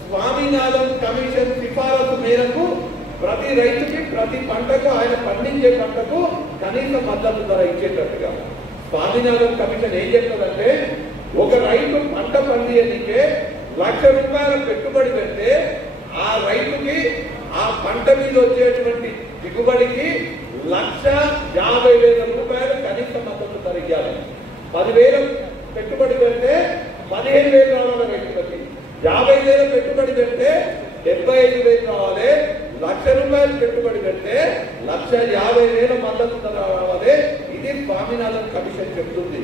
స్వామినాథన్ కమిషన్ సిఫారసు మేరకు ప్రతి రైతుకి ప్రతి పంటకు ఆయన పండించే పంటకు కనీస మద్దతు ధర ఇచ్చేటట్టుగా. స్వామినాథన్ కమిషన్ ఏం చెప్తుందంటే ఒక రైతు పంట పండియనికే ₹1,00,000 పెట్టుబడి పెడితే ఆ రైతుకి ఆ పంట మీద వచ్చేటువంటి దిగుబడికి ₹1,50,000 కనీస మద్దతు ధర ఇవ్వాలి. 10,000 పెట్టుబడి పెడితే 15,000 రావాలి రైతులకి. 50,000 పెట్టుబడి పెడితే 75,000 రావాలి. ₹1,00,000 పెట్టుబడి పెడితే 1,50,000 మద్దతు ధర రావాలి. ఇది స్వామినాథన్ కమిషన్ చెప్తుంది.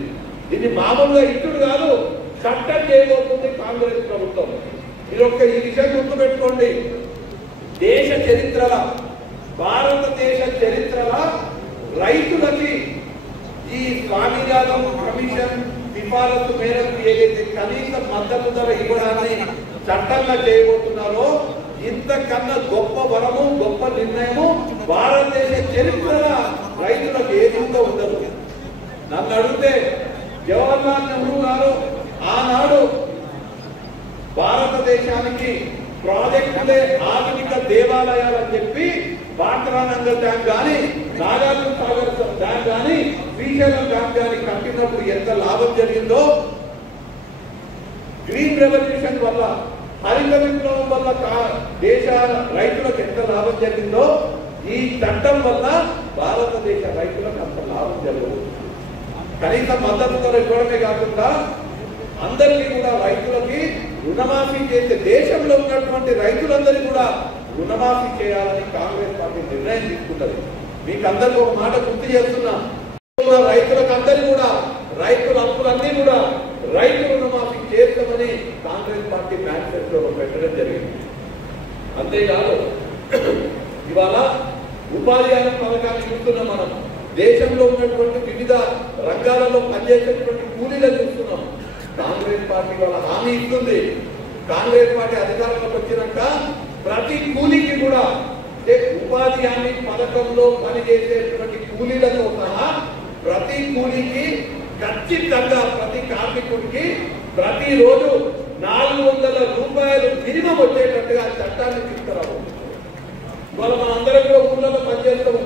ఇది మామూలుగా ఇచ్చుడు కాదు, చట్టం చేయబోతుంది కాంగ్రెస్ ప్రభుత్వం. మీరు ఈ విషయం గుర్తుపెట్టుకోండి. దేశ చరిత్రల భారతదేశ చరిత్రల రైతులకి ఈ స్వామినాథన్ కమిషన్ సిఫారసు మేరకు ఏదైతే కనీస మద్దతు ధర ఇవ్వడాన్ని చట్టంగా చేయబోతున్నారో ఇంతకన్నా గొప్ప వరము గొప్ప నిర్ణయము భారతదేశ చరిత్రల రైతులకు ఏదిగా ఉండదు. నన్ను అడిగితే జవహర్లాల్ నెహ్రూ గారు ఆనాడు భారతదేశానికి ప్రాజెక్టులే ఆధునిక దేవాలయాలని చెప్పి బాక్రానంగల్ డ్యామ్ కానీ నాగార్జున సాగర్ డ్యామ్ కానీ శ్రీశైలం డ్యామ్ కానీ కట్టినప్పుడు ఎంత లాభం జరిగిందో, గ్రీన్ రెవల్యూషన్ వల్ల హరిత విప్లవం వల్ల దేశ రైతులకు ఎంత లాభం జరిగిందో ఈ చట్టం వల్ల భారతదేశ రైతులకు అంత లాభం జరగదు. కనీస మద్దతు ధర ఇవ్వడమే కాకుండా అందరికీ కూడా రైతులకి రుణమాఫీ చేసే దేశంలో ఉన్నటువంటి రైతులందరికీ కూడా రుణమాఫీ చేయాలని కాంగ్రెస్ పార్టీ నిర్ణయం తీసుకుంటది. మీకు అందరికీ ఒక మాట గుర్తు చేస్తున్నా, రైతులకు అందరికీ కూడా రైతుల అప్పులన్నీ కూడా రైతు రుణమాఫీ చేస్తామని కాంగ్రెస్ పార్టీ మేనిఫెస్టోలో పెట్టడం జరిగింది. అంతేకాదు ఇవాళ ఉపాధి హామీ పథకాన్ని చూస్తున్నాం. మనం దేశంలో ఉన్నటువంటి వివిధ రంగాలలో పనిచేసేటువంటి కూలీలను చూస్తున్నాం. కాంగ్రెస్ పార్టీ వాళ్ళ హామీ ఇస్తుంది. కాంగ్రెస్ పార్టీ అధికారంలోకి వచ్చినాక ప్రతి కూలీకి కూడా ఉపాధి హామీ పథకంలో పనిచేసేటువంటి కూలీలతో సహా ప్రతి కూలీకి ఖచ్చితంగా ప్రతి కార్మికుడికి ప్రతిరోజు ₹400 మినిమం వచ్చేటట్టుగా చట్టాన్ని తీసుకురావాలి. ఇవాళ మన అందరం కూడా ఊళ్ళలో పనిచేస్తాం.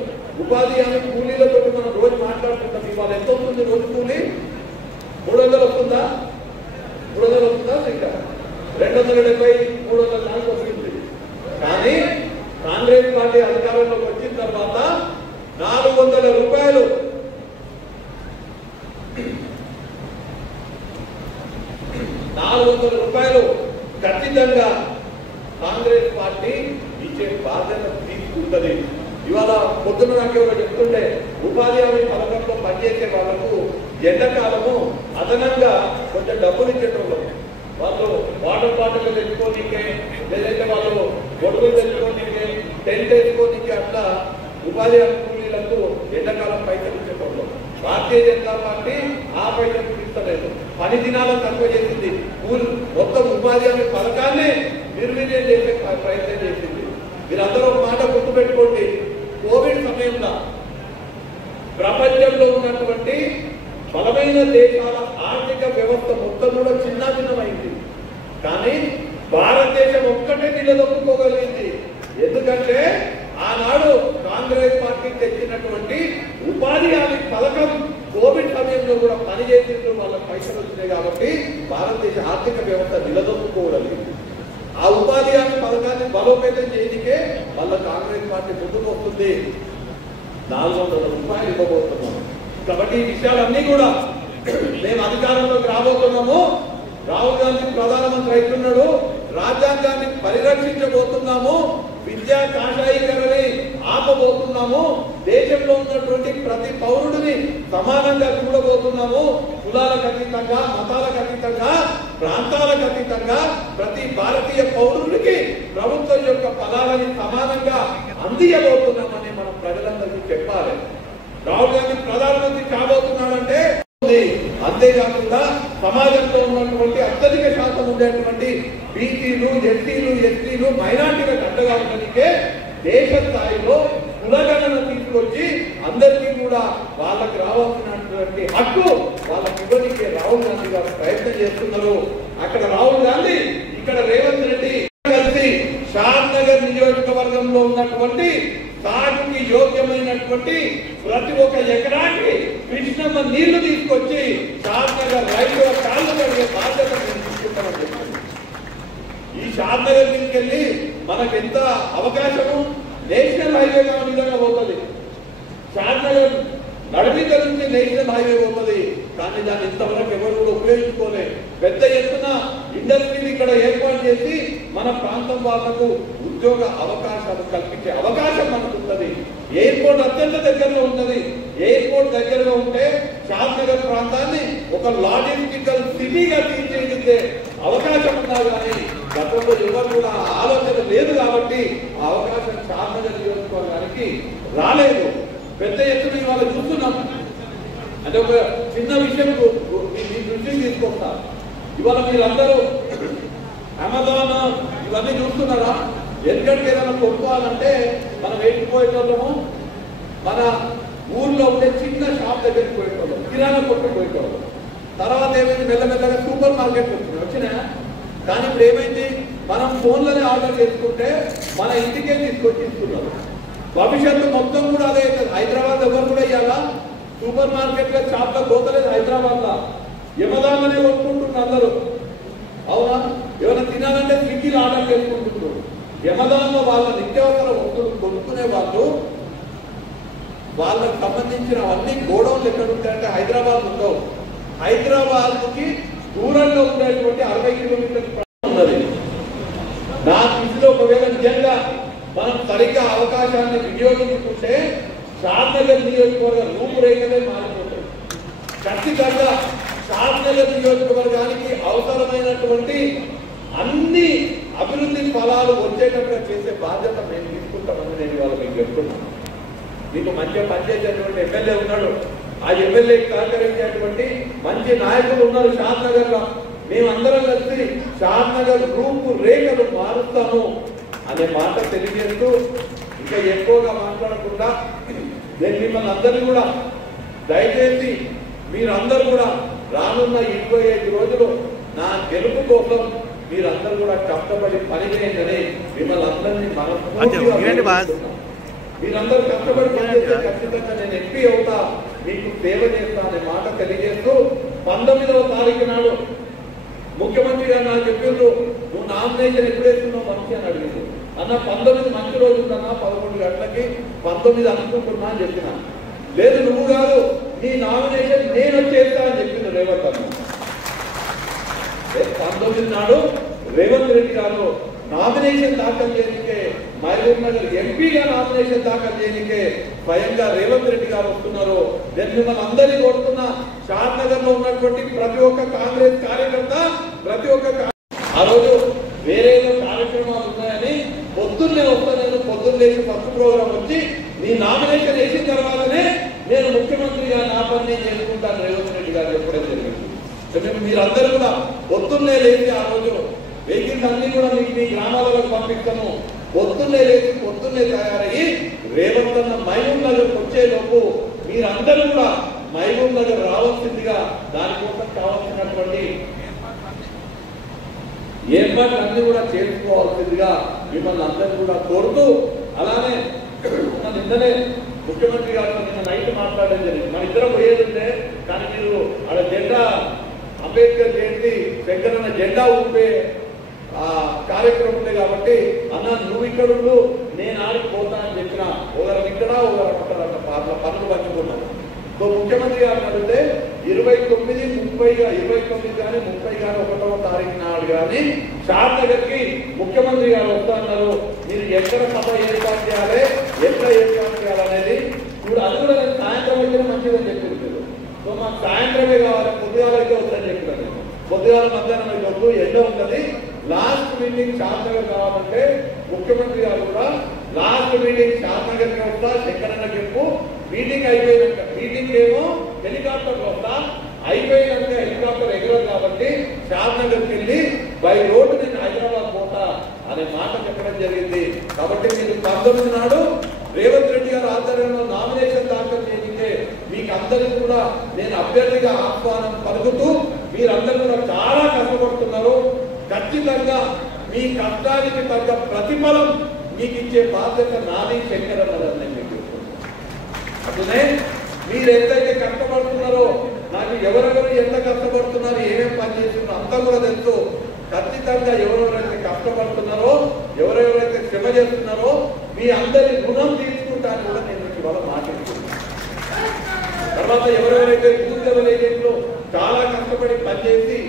ఉపాధి హామీ కూలీలతో మనం రోజు మాట్లాడుకుంటాం. ఇవాళ ఎంత వస్తుంది రోజు కూలీ? 300 వస్తుందా? 300 వస్తుందా? ఇంకా 270, 300 దానికి వస్తుంది. కానీ కాంగ్రెస్ పార్టీ అధికారంలోకి వచ్చిన తర్వాత ₹400 ఖచ్చితంగా కాంగ్రెస్ పార్టీ ఇచ్చే బాధ్యత తీసుకుంటది. ఇవాళ పొద్దున నాకు ఎవరో చెప్తుంటే ఉపాధి హామీ పథకంలో పనిచేసే వాళ్ళకు ఎండాకాలము అదనంగా కొంచెం డబ్బులు ఇచ్చేటోళ్ళు. వాళ్ళు వాటర్ బాటిల్ తెచ్చుకోనికే, లేదంటే వాళ్ళు గొడుగులు తెచ్చుకోనికే, టెంట్ వేసుకోనికే అట్లా ఉపాధి హామీ కూలీలకు ఎండాకాలం పైసలు ఇచ్చేటోళ్ళు. భారతీయ జనతా పార్టీ ఆ పైసలు ఇస్తలేదు. పని దినాలను తక్కువ చేసింది. మొత్తం ఉపాధి హామీ పథకాన్ని నిర్వీర్యం చేసే ప్రయత్నం చేసింది. మీరందరూ ఒక మాట గుర్తుపెట్టుకోండి. కోవిడ్ సమయంలో ప్రపంచంలో ఉన్నటువంటి బలమైన దేశాల ఆర్థిక వ్యవస్థ మొత్తం కూడా చిన్నాభిన్నమైంది. కానీ భారతదేశం ఒక్కటే నిలదొక్కుకోగలిగింది. ఎందుకంటే ఆనాడు కాంగ్రెస్ పార్టీ తెచ్చినటువంటి ఉపాధి హామీ పథకం కోవిడ్ సమయంలో కూడా పనిచేసింది. వాళ్ళకి పైసలు వచ్చినాయి కాబట్టి భారతదేశ ఆర్థిక వ్యవస్థ నిలదొక్కుకోవడం. ఆ ఉపాధి హామీ పథకాన్ని బలోపేతం చేయడానికే వాళ్ళ కాంగ్రెస్ పార్టీ ముందుకు వస్తుంది. 400 రూపాయలు ఇవ్వబోతున్నాము. కాబట్టి ఈ విషయాలన్నీ కూడా మేము అధికారంలోకి రాబోతున్నాము. రాహుల్ గాంధీ ప్రధానమంత్రి అవుతున్నాడు. రాజ్యాంగాన్ని పరిరక్షించబోతున్నాము. విద్యా కాషాయీకరణని ఆపబోతున్నాము. దేశంలో ఉన్నటువంటి ప్రతి పౌరుడిని సమానంగా చూడబోతున్నాము. కులాలకు అతీతంగా, మతాలకు అతీతంగా, ప్రాంతాలకు అతీతంగా ప్రతి భారతీయ పౌరుడికి ప్రభుత్వం యొక్క ఫలాలని సమానంగా అందియబోతున్నామని మనం ప్రజలందరికీ చెప్పాలి. రాహుల్ గాంధీ ప్రధానమంత్రి కాబోతున్నాడంటే అంతేకాకుండా సమాజంలో ఉన్నటువంటి అత్యధిక శాతం ఉండేటువంటి బీసీలు, ఎస్సీలు, ఎస్టీలు, మైనార్టీలకు అండగా ఉండడానికే దేశ స్థాయిలో కులగణన తీసుకొచ్చి అందరికీ కూడా వాళ్ళకి రావాల్సినటువంటి హక్కు వాళ్ళకి ఇవ్వడానికి రాహుల్ గాంధీ గారు ప్రయత్నం చేస్తున్నారు. అక్కడ రాహుల్ గాంధీ, ఇక్కడ రేవంత్ రెడ్డి కలిసి షాద్ నగర్ నియోజకవర్గంలో ఉన్నటువంటి సాగుకి యోగ్యమైనటువంటి ప్రతి ఒక్క ఎకరానికి కృష్ణమ్మ నీళ్లు తీసుకొచ్చి షాద్ నగర్ రైతుల కాళ్ళు కడిగే బాధ్యత మేము తీసుకుంటామని చెప్పారు. ఈ షాద్ నగర్ తీసుకెళ్లి మనకు ఎంత అవకాశము, నేషనల్ హైవే విధంగా పోతుంది. షాద్ నగర్ నడిమిక నుంచి నేషనల్ హైవే పోతుంది. కానీ దాన్ని ఇంతవరకు ఎవరు కూడా ఉపయోగించుకోలేదు. పెద్ద ఎత్తున ఇండస్ట్రీని ఇక్కడ ఏర్పాటు చేసి మన ప్రాంతం వాళ్లకు ఉద్యోగ అవకాశాలు కల్పించే అవకాశం మనకు ఉంటుంది. ఎయిర్పోర్ట్ అత్యంత దగ్గరలో ఉంటుంది. ఎయిర్పోర్ట్ దగ్గరగా ఉంటే షాద్ నగర్ ప్రాంతాన్ని ఒక లాజిస్టికల్ సిటీగా తీర్చిదిద్దే అవకాశం ఉన్నా కానీ గతంలో ఎవరు కూడా ఆలోచన లేదు కాబట్టి ఆ అవకాశం షాద్ నగర్ నియోజకవర్గానికి రాలేదు. పెద్ద ఎత్తున ఇవాళ చూస్తున్నాం. అంటే ఒక చిన్న విషయం మీ దృష్టికి తీసుకొస్తా. ఇవాళ మీరందరూ అమెజాన్ ఇవన్నీ చూస్తున్నారా? ఎందుకంటే ఏదైనా కొనుక్కోవాలంటే మనం వెళ్ళిపోయేటోళ్ళము, మన ఊర్లో ఉండే చిన్న షాప్ దగ్గరికి పోయేటోళ్ళం, కిరాణా కొట్టు పోయేటోళ్ళం. తర్వాత ఏమైంది, మెల్లమెల్లగా సూపర్ మార్కెట్ వచ్చినా. కానీ ఇప్పుడు ఏమైంది, మనం ఫోన్లోనే ఆర్డర్ చేసుకుంటే మన ఇంటికే తీసుకొచ్చి ఇస్తున్నారు. భవిష్యత్తు మొత్తం కూడా అదే అవుతుంది. హైదరాబాద్ ఎవరు కూడా ఇవ్వాలా సూపర్ మార్కెట్ లో షాప్లో పోతలేదు. హైదరాబాద్ లో యమదాన్లోనే కొనుక్కుంటున్నారు అందరూ. అవునా? ఏమైనా తినాలంటే స్విగ్గీలో ఆర్డర్ చేసుకుంటున్నారు. యమదాన్లో వాళ్ళ నిత్యావసర వస్తువులు కొనుక్కునే వాళ్ళు వాళ్ళకు సంబంధించిన అన్ని గోడౌన్లు ఎక్కడ ఉంటాయంటే హైదరాబాద్ ఉండవు. హైదరాబాద్కి దూరంలో ఉండేటువంటి 60 కిలోమీటర్ల ఉన్నది. నా దృష్టిలో ఒకవేళ నిజంగా మనం సరిగ్గా అవకాశాన్ని వినియోగించుకుంటే షాద్ నగర్ నియోజకవర్గ రూపురేఖలే మారిపోతాయి. ఖచ్చితంగా షాద్ నగర్ నియోజకవర్గానికి అవసరమైనటువంటి అన్ని అభివృద్ధి ఫలాలు వచ్చేటట్టుగా చేసే బాధ్యత మేము తీసుకుంటామని నేను ఇవాళ మీకు చెప్తున్నాను. మీకు మంచిగా పనిచేసేటువంటి ఎమ్మెల్యే ఉన్నాడు. ఆ ఎమ్మెల్యేకి సహకరించేటువంటి మంచి నాయకులు ఉన్నారు షాద్ నగర్ లో. మేమందరం కలిసి షాద్ నగర్ రూపురేఖలు మారుస్తాము అనే మాట తెలియజేస్తూ ఇంకా ఎక్కువగా మాట్లాడకుండా నేను మిమ్మల్ని అందరినీ కూడా దయచేసి మీరందరూ కూడా రానున్న 25 రోజులు నా గెలుపు కోసం మీరందరూ కూడా కష్టపడి పనిచేయండి. మిమ్మల్ని అందరినీ మీరందరూ కష్టపడి పనిచేస్తే ఖచ్చితంగా నేను ఎంపీ అవుతా, మీకు సేవ చేస్తా అనే మాట తెలియజేస్తూ 19వ తారీఖు నాడు ముఖ్యమంత్రి గారు నాకు చెప్పిండ్రు, నువ్వు నామినేషన్ ఎప్పుడు వేస్తున్నావు మంచి అని అడిగింది. అన్న 19 మంచి రోజు ఉందన్నా 11 గంటలకి 19 అనుకుంటున్నా అని చెప్పిన. లేదు నువ్వు కాదు, నీ నామినేషన్ నేను వచ్చేస్తా అని చెప్పింది రేవంత్ అన్న. 19 నాడు రేవంత్ రెడ్డి గారు నామినేషన్ దాఖలు చేయనికే, మహబూబ్ నగర్ ఎంపీగా నామినేషన్ దాఖలు చేయనికే స్వయంగా రేవంత్ రెడ్డి గారు వస్తున్నారు. నేను మిమ్మల్ని అందరినీ కోరుతున్నా, షాద్ నగర్ లో ఉన్నటువంటి ప్రతి ఒక్క కాంగ్రెస్ కార్యకర్త, ప్రతి ఒక్క ఆ రోజు వేరే కార్యక్రమాలు ఉన్నాయని పొద్దున్నే వస్తాను. పొద్దున్న లేచి ఫస్ట్ ప్రోగ్రాం వచ్చి నీ నామినేషన్ వేసిన తర్వాతనే నేను ముఖ్యమంత్రిగా నా పని చేసుకుంటాను రేవంత్ రెడ్డి గారు చెప్పడం జరిగింది. మీరందరూ కూడా పొద్దున్నే లేచి ఆ రోజు వెహికల్స్ అన్ని కూడా మీకు మీ గ్రామాలకు పంపిస్తాను. పొద్దున్నే లేచి పొద్దున్నే తయారయ్యి రేవంత్ అన్న మహబూబ్ నగర్ వచ్చే లోపు మీరందరూ కూడా మహబూబ్ నగర్ రావాల్సిందిగా, దానికోసం కావాల్సినటువంటి ఏర్పాట్లన్నీ కూడా చేసుకోవాల్సిందిగా మిమ్మల్ని అందరినీ కూడా కోరుతూ, అలానే నిన్ననే ముఖ్యమంత్రి గారితో నిన్న నైట్ మాట్లాడడం జరిగింది. మన ఇద్దరం పోయేది ఉంటే కానీ మీరు ఆడ జెండా అంబేద్కర్ జయంతి శంకరన్న జెండా ఊపే కార్యక్రమం ఉంది కాబట్టి అన్న నువ్వు ఇక్కడ ఉండు నేను ఆడికి పోతానని చెప్పిన ఒకరు ఇక్కడ ఒకరు అక్కడ అట్లా పనులు పంచుకున్నాం. సో ముఖ్యమంత్రి గారిని అడిగితే 29, 29 కానీ 30 కానీ 1వ తారీఖు నాడు కానీ షాద్నగర్కి ముఖ్యమంత్రి గారు వస్తున్నారు. మీరు ఎక్కడ సభ ఏర్పాటు చేయాలి, ఎట్లా ఏర్పాటు చేయాలనేది ఇప్పుడు అది కూడా నేను సాయంత్రం వచ్చిన మంచిదని చెప్పింది. సో మాకు సాయంత్రమే కావాలి, పొద్దుగాల అయితే వద్దని చెప్పినాను. పొద్దుగాల మధ్యాహ్నం అయితే వద్దు, ఎండ ఉంటుంది. లాస్ట్ మీటింగ్ షాద్నగర్ కావాలంటే ముఖ్యమంత్రి గారు కూడా లాస్ట్ మీటింగ్ షాద్నగర్కి వస్తా, శంకరన్న చెప్పు మీటింగ్ అయిపోయినాక మీటింగ్ ఏమో హెలికాప్టర్ వస్తా, అయిపోయినాక హెలికాప్టర్ ఎగరదు కాబట్టి షాద్నగర్కి వెళ్ళి బై రోడ్డు నేను హైదరాబాద్ పోతా అనే మాట చెప్పడం జరిగింది. కాబట్టి మీరు 19 నాడు రేవంత్ రెడ్డి గారు ఆధ్వర్యంలో నామినేషన్ దాఖలు చేయించే మీకు అందరికీ కూడా నేను అభ్యర్థిగా ఆహ్వానం పలుకుతూ మీరందరూ కూడా చాలా కష్టపడుతున్నారు. ఖచ్చితంగా మీ కష్టానికి తగ్గ ప్రతిఫలం మీకు ఇచ్చే బాధ్యత నాది శంకరన్నదని నేను మీకు చెప్తున్నాను. అట్లనే మీరు ఎంతైతే కష్టపడుతున్నారో నాకు ఎవరెవరు ఎంత కష్టపడుతున్నారు, ఏమేమి పని చేస్తున్నారో అంతా కూడా తెలుసు. ఖచ్చితంగా ఎవరెవరైతే కష్టపడుతున్నారో, ఎవరెవరైతే శ్రమ చేస్తున్నారో మీ అందరి రుణం తీసుకుంటాను కూడా నేను ఇవాళ మాట్లాడుతున్నాను. తర్వాత ఎవరెవరైతే బూత్ లెవెల్ ఏజెంట్లు చాలా కష్టపడి పనిచేసి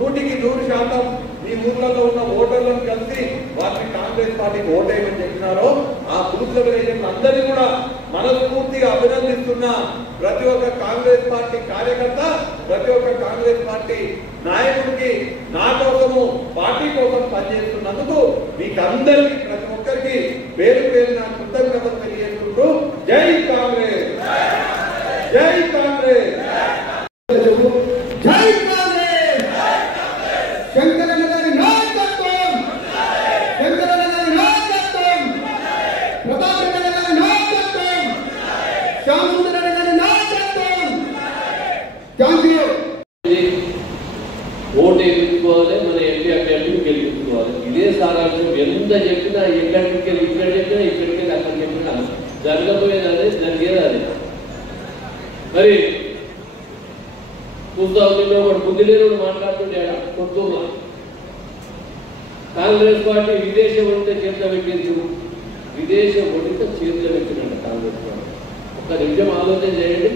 100% మీ ఊర్లలో ఉన్న ఓటర్లను కలిసి వారిని కాంగ్రెస్ పార్టీకి ఓటేయమని చెప్పినారో ఆ బూత్ లెవెల్ ఏజెంట్లు అందరినీ కూడా మనస్ఫూర్తిగా అభినందిస్తున్న ప్రతి ఒక్క కాంగ్రెస్ పార్టీ కార్యకర్త, ప్రతి ఒక్క కాంగ్రెస్ పార్టీ నాయకుడికి నా కోసము పార్టీ కోసం పనిచేస్తున్నందుకు మీకు అందరికీ ప్రతి ఒక్కరికి పేరు పేరున కృతజ్ఞతలు తెలియజేసుకుంటూ జై కాంగ్రెస్, జై కాంగ్రెస్, జై కాంగ్రెస్, శంకరన్న గారి నాయకత్వం, శంకరన్న గారి నాయకత్వం, ప్రతాపరెడ్డి గారి నాయకత్వం, శ్యామసుందర గారి నాయకత్వం. Thank you. ఓటు ఎదుర్కోవాలి, మన ఎంపీ అభ్యర్థిని గెలుపుకోవాలి. ఇదే సారాంశం. ఎంత చెప్పినా ఎక్కడికి వెళ్ళి ఇక్కడ చెప్పినా ఇక్కడికి వెళ్ళి అక్కడ చెప్పినా జరగబోయేది అదే, జరిగేది అదే. మరి చూస్తావులో వాడు బుద్ధి లేని మాట్లాడుతుంటే కొత్తగా కాంగ్రెస్ పార్టీ విదేశం ఉంటే చేతిలో పెట్టింది, విదేశం ఉంటే చేతిలో పెట్టినట్టు కాంగ్రెస్ పార్టీ. ఒక్క నిమిషం ఆలోచన చేయండి.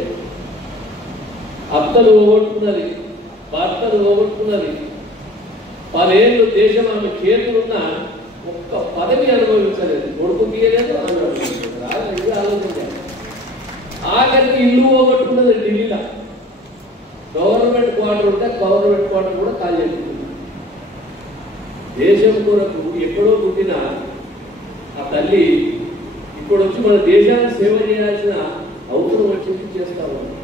అత్తలు పోగొట్టుకున్నది, భర్తలు పోగొట్టుకున్నది, 10 ఏళ్ళు దేశం ఆమె చేతులున్న ఒక్క పదవి అనుభవించలేదు, కొడుకు తీయలేదు, ఆమె అనుభవించలేదు. ఆలోచించాలి. ఆఖరికి ఇల్లు పోగొట్టుకున్నది ఢిల్లీలో. గవర్నమెంట్ క్వార్టర్ ఉంటే గవర్నమెంట్ క్వార్టర్ కూడా ఖాళీ అయిపోతుంది. దేశం కొరకు ఎక్కడో పుట్టిన ఆ తల్లి ఇప్పుడు వచ్చి మన దేశానికి సేవ చేయాల్సిన అవసరం వచ్చి చేస్తా ఉన్నాడు.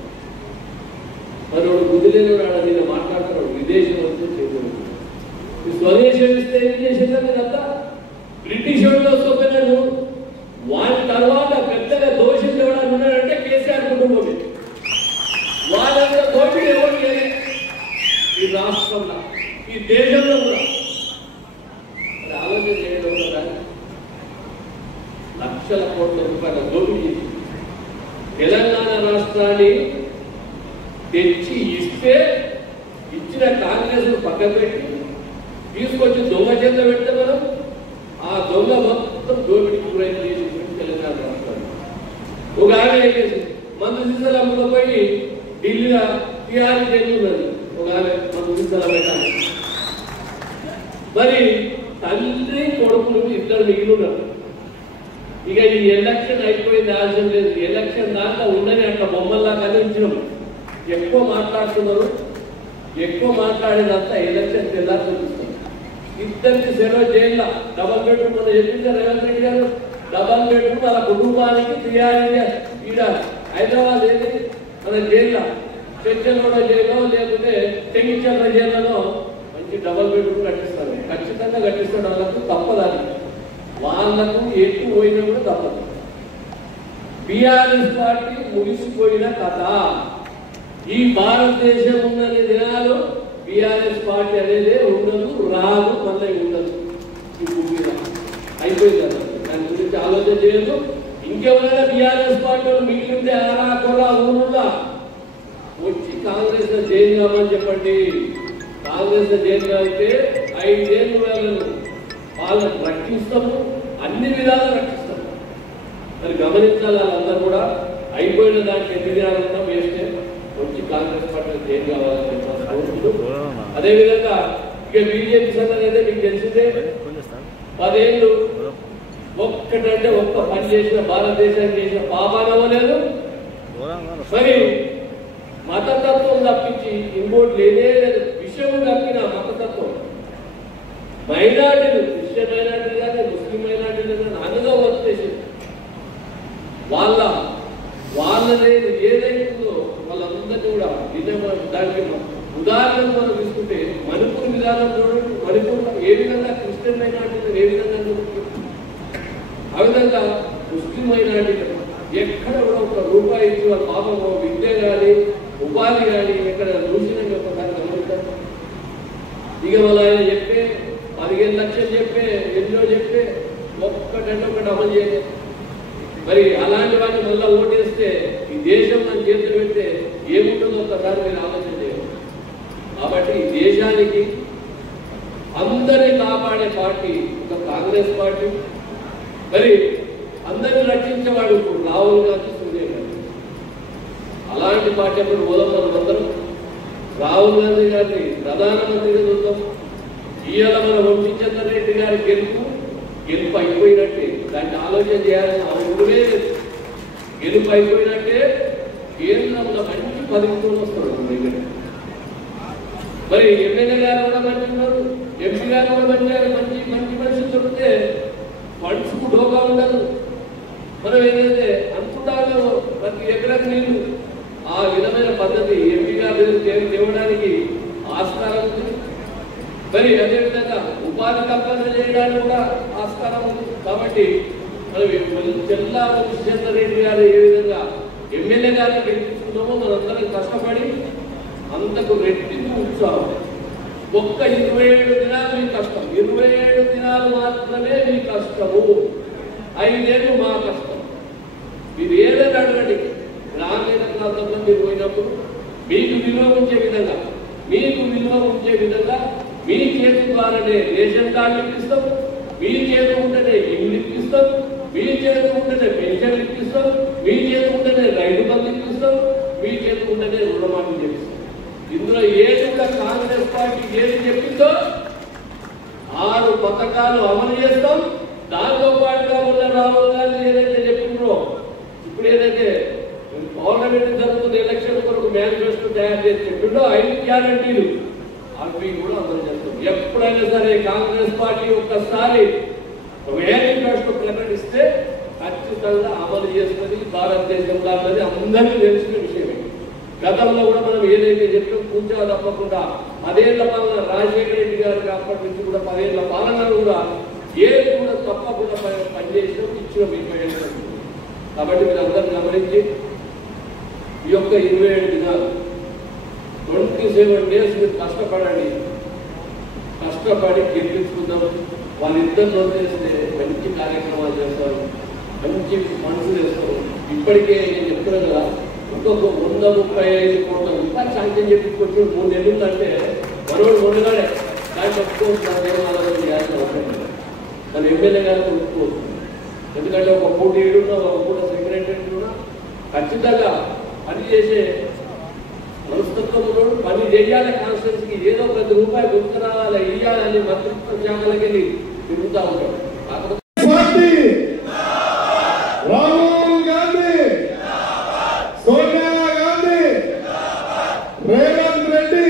మరి వాడు బుద్ధి లేని వాడు నేను మాట్లాడుతున్నాడు. విదేశం వస్తే చేతులు స్వదేశం ఇస్తే ఏం చేసిందా మీరంతా? బ్రిటిష్ వాళ్ళు వస్తున్నాడు. వాళ్ళ తర్వాత పెద్దగా దోషులు ఎవరైనా ఉన్నాడంటే కేసీఆర్ కుటుంబం. వాళ్ళంతా దోషులు ఎవరు లేదు ఈ రాష్ట్రంలో, ఈ దేశంలో కూడా. ఆలోచన చేయడం కదా, లక్షల కోట్ల రూపాయల దోపిడీ తెలంగాణ రాష్ట్రాన్ని తెచ్చి ఇస్తే ఇచ్చిన కాంగ్రెస్ పక్కన పెట్టి తీసుకొచ్చి దొంగ చెంద పెడితే మనం ఆ దొంగ మొత్తం దోపిడీకి గురైన చేసి తెలంగాణ రాష్ట్రాన్ని. ఒక ఆమె ఏం చేసింది, మందు సీసాలు అమ్ముకపోయి ఢిల్లీలో టీఆర్ఎస్ జైలు ఉన్నది. ఒక ఆమె మందు సీసాలు పెట్టాలి. మరి తండ్రి కొడుకులు ఇద్దరు మిగిలిన్నారు. ఇక ఈ ఎలక్షన్ అయిపోయింది, ఆశయం లేదు. ఎలక్షన్ దాకా ఉండని అట్లా బొమ్మల్లా కనిపించడం. ఎక్కువ మాట్లాడుతున్నారు, ఎక్కువ మాట్లాడేదంతా ఎలక్షన్ తెల్లా చూపిస్తారు. ఇద్దరికి సెలవు జైల్లో డబల్ బెడ్రూమ్ అని చెప్పింది రేవంత్ రెడ్డి గారు. డబల్ బెడ్రూమ్ వాళ్ళ కుటుంబానికి ఈడ హైదరాబాద్ ఏది మన జైల్లో చెంచల్గూడ జైల్లో లేకపోతే చెంగిచర్ల జైల్లో మంచి డబల్ బెడ్రూమ్ కట్టిస్తారు. ఖచ్చితంగా కట్టిస్తాడు. వాళ్ళకు తప్పదని, వాళ్ళకు ఎటు పోయినా కూడా తప్పదు. బీఆర్ఎస్ పార్టీ ముగిసిపోయిన కథ. ఈ భారతదేశం ఉన్నది దినాలు బీఆర్ఎస్ పార్టీ అనేది ఉండదు, రాదు, మళ్ళీ ఉండదు. ఈ భూమి అయిపోయింది. దాని గురించి ఆలోచన చేయదు. ఇంకెవరైనా బీఆర్ఎస్ పార్టీ మిగిలింటే ఆరా కొరా ఊరులా వచ్చి కాంగ్రెస్ లో జైలు కామని చెప్పండి. కాంగ్రెస్ లో జైలు అయితే 5 ఏళ్ళు వాళ్ళని రక్షిస్తాము, అన్ని విధాలు రక్షిస్తాము. మరి గమనించాలి వాళ్ళందరూ కూడా. అయిపోయిన దానికి ఎన్ని దినాలున్నా వేస్తే వచ్చి కాంగ్రెస్ పార్టీ జైలు కావాలని చెప్పారు. అదేవిధంగా ఇక బీజేపీ సంగతి అయితే మీకు తెలిసిందే, 10 ఏళ్ళు ఒక్కటంటే ఒక్క పని చేసిన భారతదేశానికి చేసిన పాపానవ్వలేదు. మరి మతతత్వం తప్పించి ఇంకోటి లేనే లేదు. విషయం తప్పిన మతతత్వం మైనార్టీలు, క్రిస్టియన్ మైనార్టీలు కానీ ముస్లిం మైనార్టీలు కానీ అందులో వచ్చేసింది. వాళ్ళని ఏదైతుందో వాళ్ళందరినీ కూడా దానికి ఉదాహరణ మనం తీసుకుంటే మణిపూర్ విధానం చూడండి. మణిపూర్లో ఏ విధంగా క్రిస్టియన్ మైనార్టీలు ఏ విధంగా ఆ విధంగా ముస్లిం మైనార్టీలు ఎక్కడ కూడా ఒక రూపాయి ఇచ్చి వాళ్ళ పాపం విద్య కానీ ఉపాధి కానీ ఎక్కడ దూషణం ఒకసారి గమనిస్తారు. ఇక వాళ్ళు ఆయన చెప్పే 15 లక్షలు చెప్పే ఎన్నో చెప్పే ఒక్కటంటే ఒకటి అమలు చేయలేదు. మరి అలాంటి వాటిని మళ్ళీ ఓటేస్తే ఈ దేశం మన చేతులు పెడితే ఏముంటుందో ఒకసారి మీరు ఆలోచన చేయాలి. కాబట్టి ఈ దేశానికి అందరినీ కాపాడే పార్టీ ఒక కాంగ్రెస్ పార్టీ. మరి అందరిని రక్షించేవాడు ఇప్పుడు రాహుల్ గాంధీ, సోనియా గాంధీ. అలాంటి పార్టీ అప్పుడు పోదాం మనం అందరం. రాహుల్ గాంధీ గారిని ప్రధానమంత్రిగా చూద్దాం. ఇవాళ మన వంశీచంద్ర రెడ్డి గారి గెలుపు అయిపోయినట్టే. దాన్ని ఆలోచన చేయాలని అవసరమే లేదు. గెలుపు అయిపోయినట్టే. కేంద్రంలో మంచి పదవితో వస్తాడు దగ్గర. మరి ఎమ్మెల్యే గారు కూడా మంచి ఉన్నారు, ఎంపీ గారు కూడా మంచి మనిషి దొరికితే ఫండ్స్ కు డోగా ఉండదు. మనం ఏదైతే అనుకుంటామో ప్రతి ఎకరాకి నీళ్ళు ఆ విధమైన పద్ధతి ఎంపీ గారు తేవడానికి ఆస్కారం ఉంది. మరి అదేవిధంగా ఉపాధి కల్పన చేయడానికి కూడా ఆస్కారం ఉంది. కాబట్టి మనం చెల్లా వంశీచంద్ర రెడ్డి గారు ఏ విధంగా ఎమ్మెల్యే గారిని గెలిపించుకున్నామో మనందరం కష్టపడి అంతకు రెట్టింపు ఉత్సాహం. ఒక్క 27 దినాలు మీ కష్టం, 27 దినాలు మాత్రమే మీ కష్టము. 5 ఏళ్ళు మా కష్టం. మీరు ఏదైనా అడగండి. గ్రామీణ ప్రాంతంలో మీరు పోయినప్పుడు మీకు విలువ ఉంచే విధంగా మీ చేతి ద్వారానే రేషన్ కార్డులు ఇప్పిస్తాం, మీ చేతి ఉంటేనే ఇల్లు ఇప్పిస్తాం, మీ చేతి ఉంటేనే పెన్షన్లు ఇప్పిస్తాం, మీ చేతి ఉంటేనే రైతు బంధు ఇప్పిస్తాం, మీ చేతి ఉంటేనే రుణమాఫీ చేపిస్తాం. ఇందులో ఏది కూడా కాంగ్రెస్ పార్టీ ఏది చెప్పిందో 6 పథకాలు అమలు చేస్తాం. దాంతో పాటుగా ఉన్న రాహుల్ గాంధీ ఏదైతే చెప్పిండ్రో, ఇప్పుడు ఏదైతే పార్లమెంట్ జరుగుతున్న ఎలక్షన్ కొరకు మేనిఫెస్టో తయారు చేసి చెప్పిండో 5 గ్యారంటీలు అవి కూడా అమలు చేస్తాం. ఎప్పుడైనా సరే కాంగ్రెస్ పార్టీ ఒక్కసారి మేనిఫెస్టో ప్రకటిస్తే ఖచ్చితంగా అమలు చేస్తుంది భారతదేశంలో అన్నది అందరికీ తెలిసిన విషయమే. గతంలో కూడా మనం ఏదైతే చెప్పాం పూజా తప్పకుండా 10 ఏళ్ల పాలన రాజశేఖర రెడ్డి గారికి అప్పటి నుంచి కూడా 10 ఏళ్ల పాలన కూడా ఏది కూడా తప్పకుండా పనిచేసిన ఇచ్చిన మీకు. కాబట్టి మీరు అందరూ గమనించి ఈ యొక్క 27 దినాలు 27 డేస్ మీరు కష్టపడండి. కష్టపడి గెలిపించుకుందాం. వాళ్ళిద్దరు వదిలేస్తే మంచి కార్యక్రమాలు చేస్తారు, మంచి మనసులు చేస్తారు. ఇప్పటికే నేను చెప్తున్నాను కదా, ఇంకొక 135 కోట్ల రూపాయలు శాంక్షన్ చెప్పించుకొచ్చి 3 నెలలు అంటే మనోడు మొండుగాడే దాన్ని ఒప్పుకోవచ్చు. ఆలోచన చేయాల్సిన అవసరం లేదు. మన ఎమ్మెల్యే గారికి ఒప్పుకోవచ్చు. ఎందుకంటే ఒక పూట ఏడున్నా ఒక పూట సెక్రటరీ కూడా ఖచ్చితంగా పని చేసే మనస్తత్వంలో పని చేయాలి. కాన్స్టిట్యూన్సీకి ఏదో ప్రతి రూపాయి గుర్తు రావాలి, ఇయ్యాలని మంత్రిత్వ శాఖలకి వెళ్ళి తిరుగుతూ ఉంటాడు. రాహుల్ గాంధీ, సోనియా గాంధీ, రేవంత్ రెడ్డి,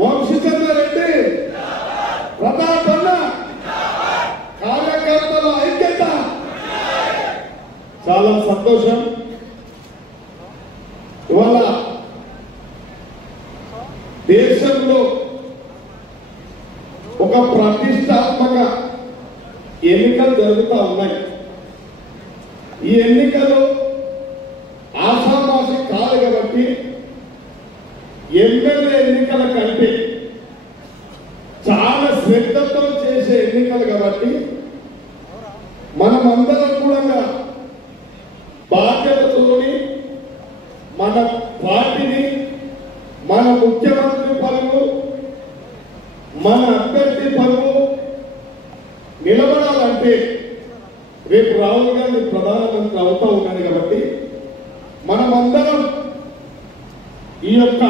వంశీచంద్ర రెడ్డి, ప్రతాప్ అన్న, కార్యకర్తల ఐక్యత. చాలా సంతోషం. ఇవాళ దేశంలో ఒక ప్రతిష్టాత్మక ఎన్నికలు జరుగుతూ ఉన్నాయి. ఈ ఎన్నికలు ఆషామాషి కాదు కాబట్టి ఎమ్మెల్యే ఎన్నికల కంటే చాలా శ్రద్ధతో చేసే ఎన్నికలు కాబట్టి మనమందరం కూడా మన అభ్యర్థి పరువు నిలబడాలంటే రేపు రాహుల్ గాంధీ ప్రధానమంత్రి అవుతా ఉన్నాడు కాబట్టి మనమందరం ఈ యొక్క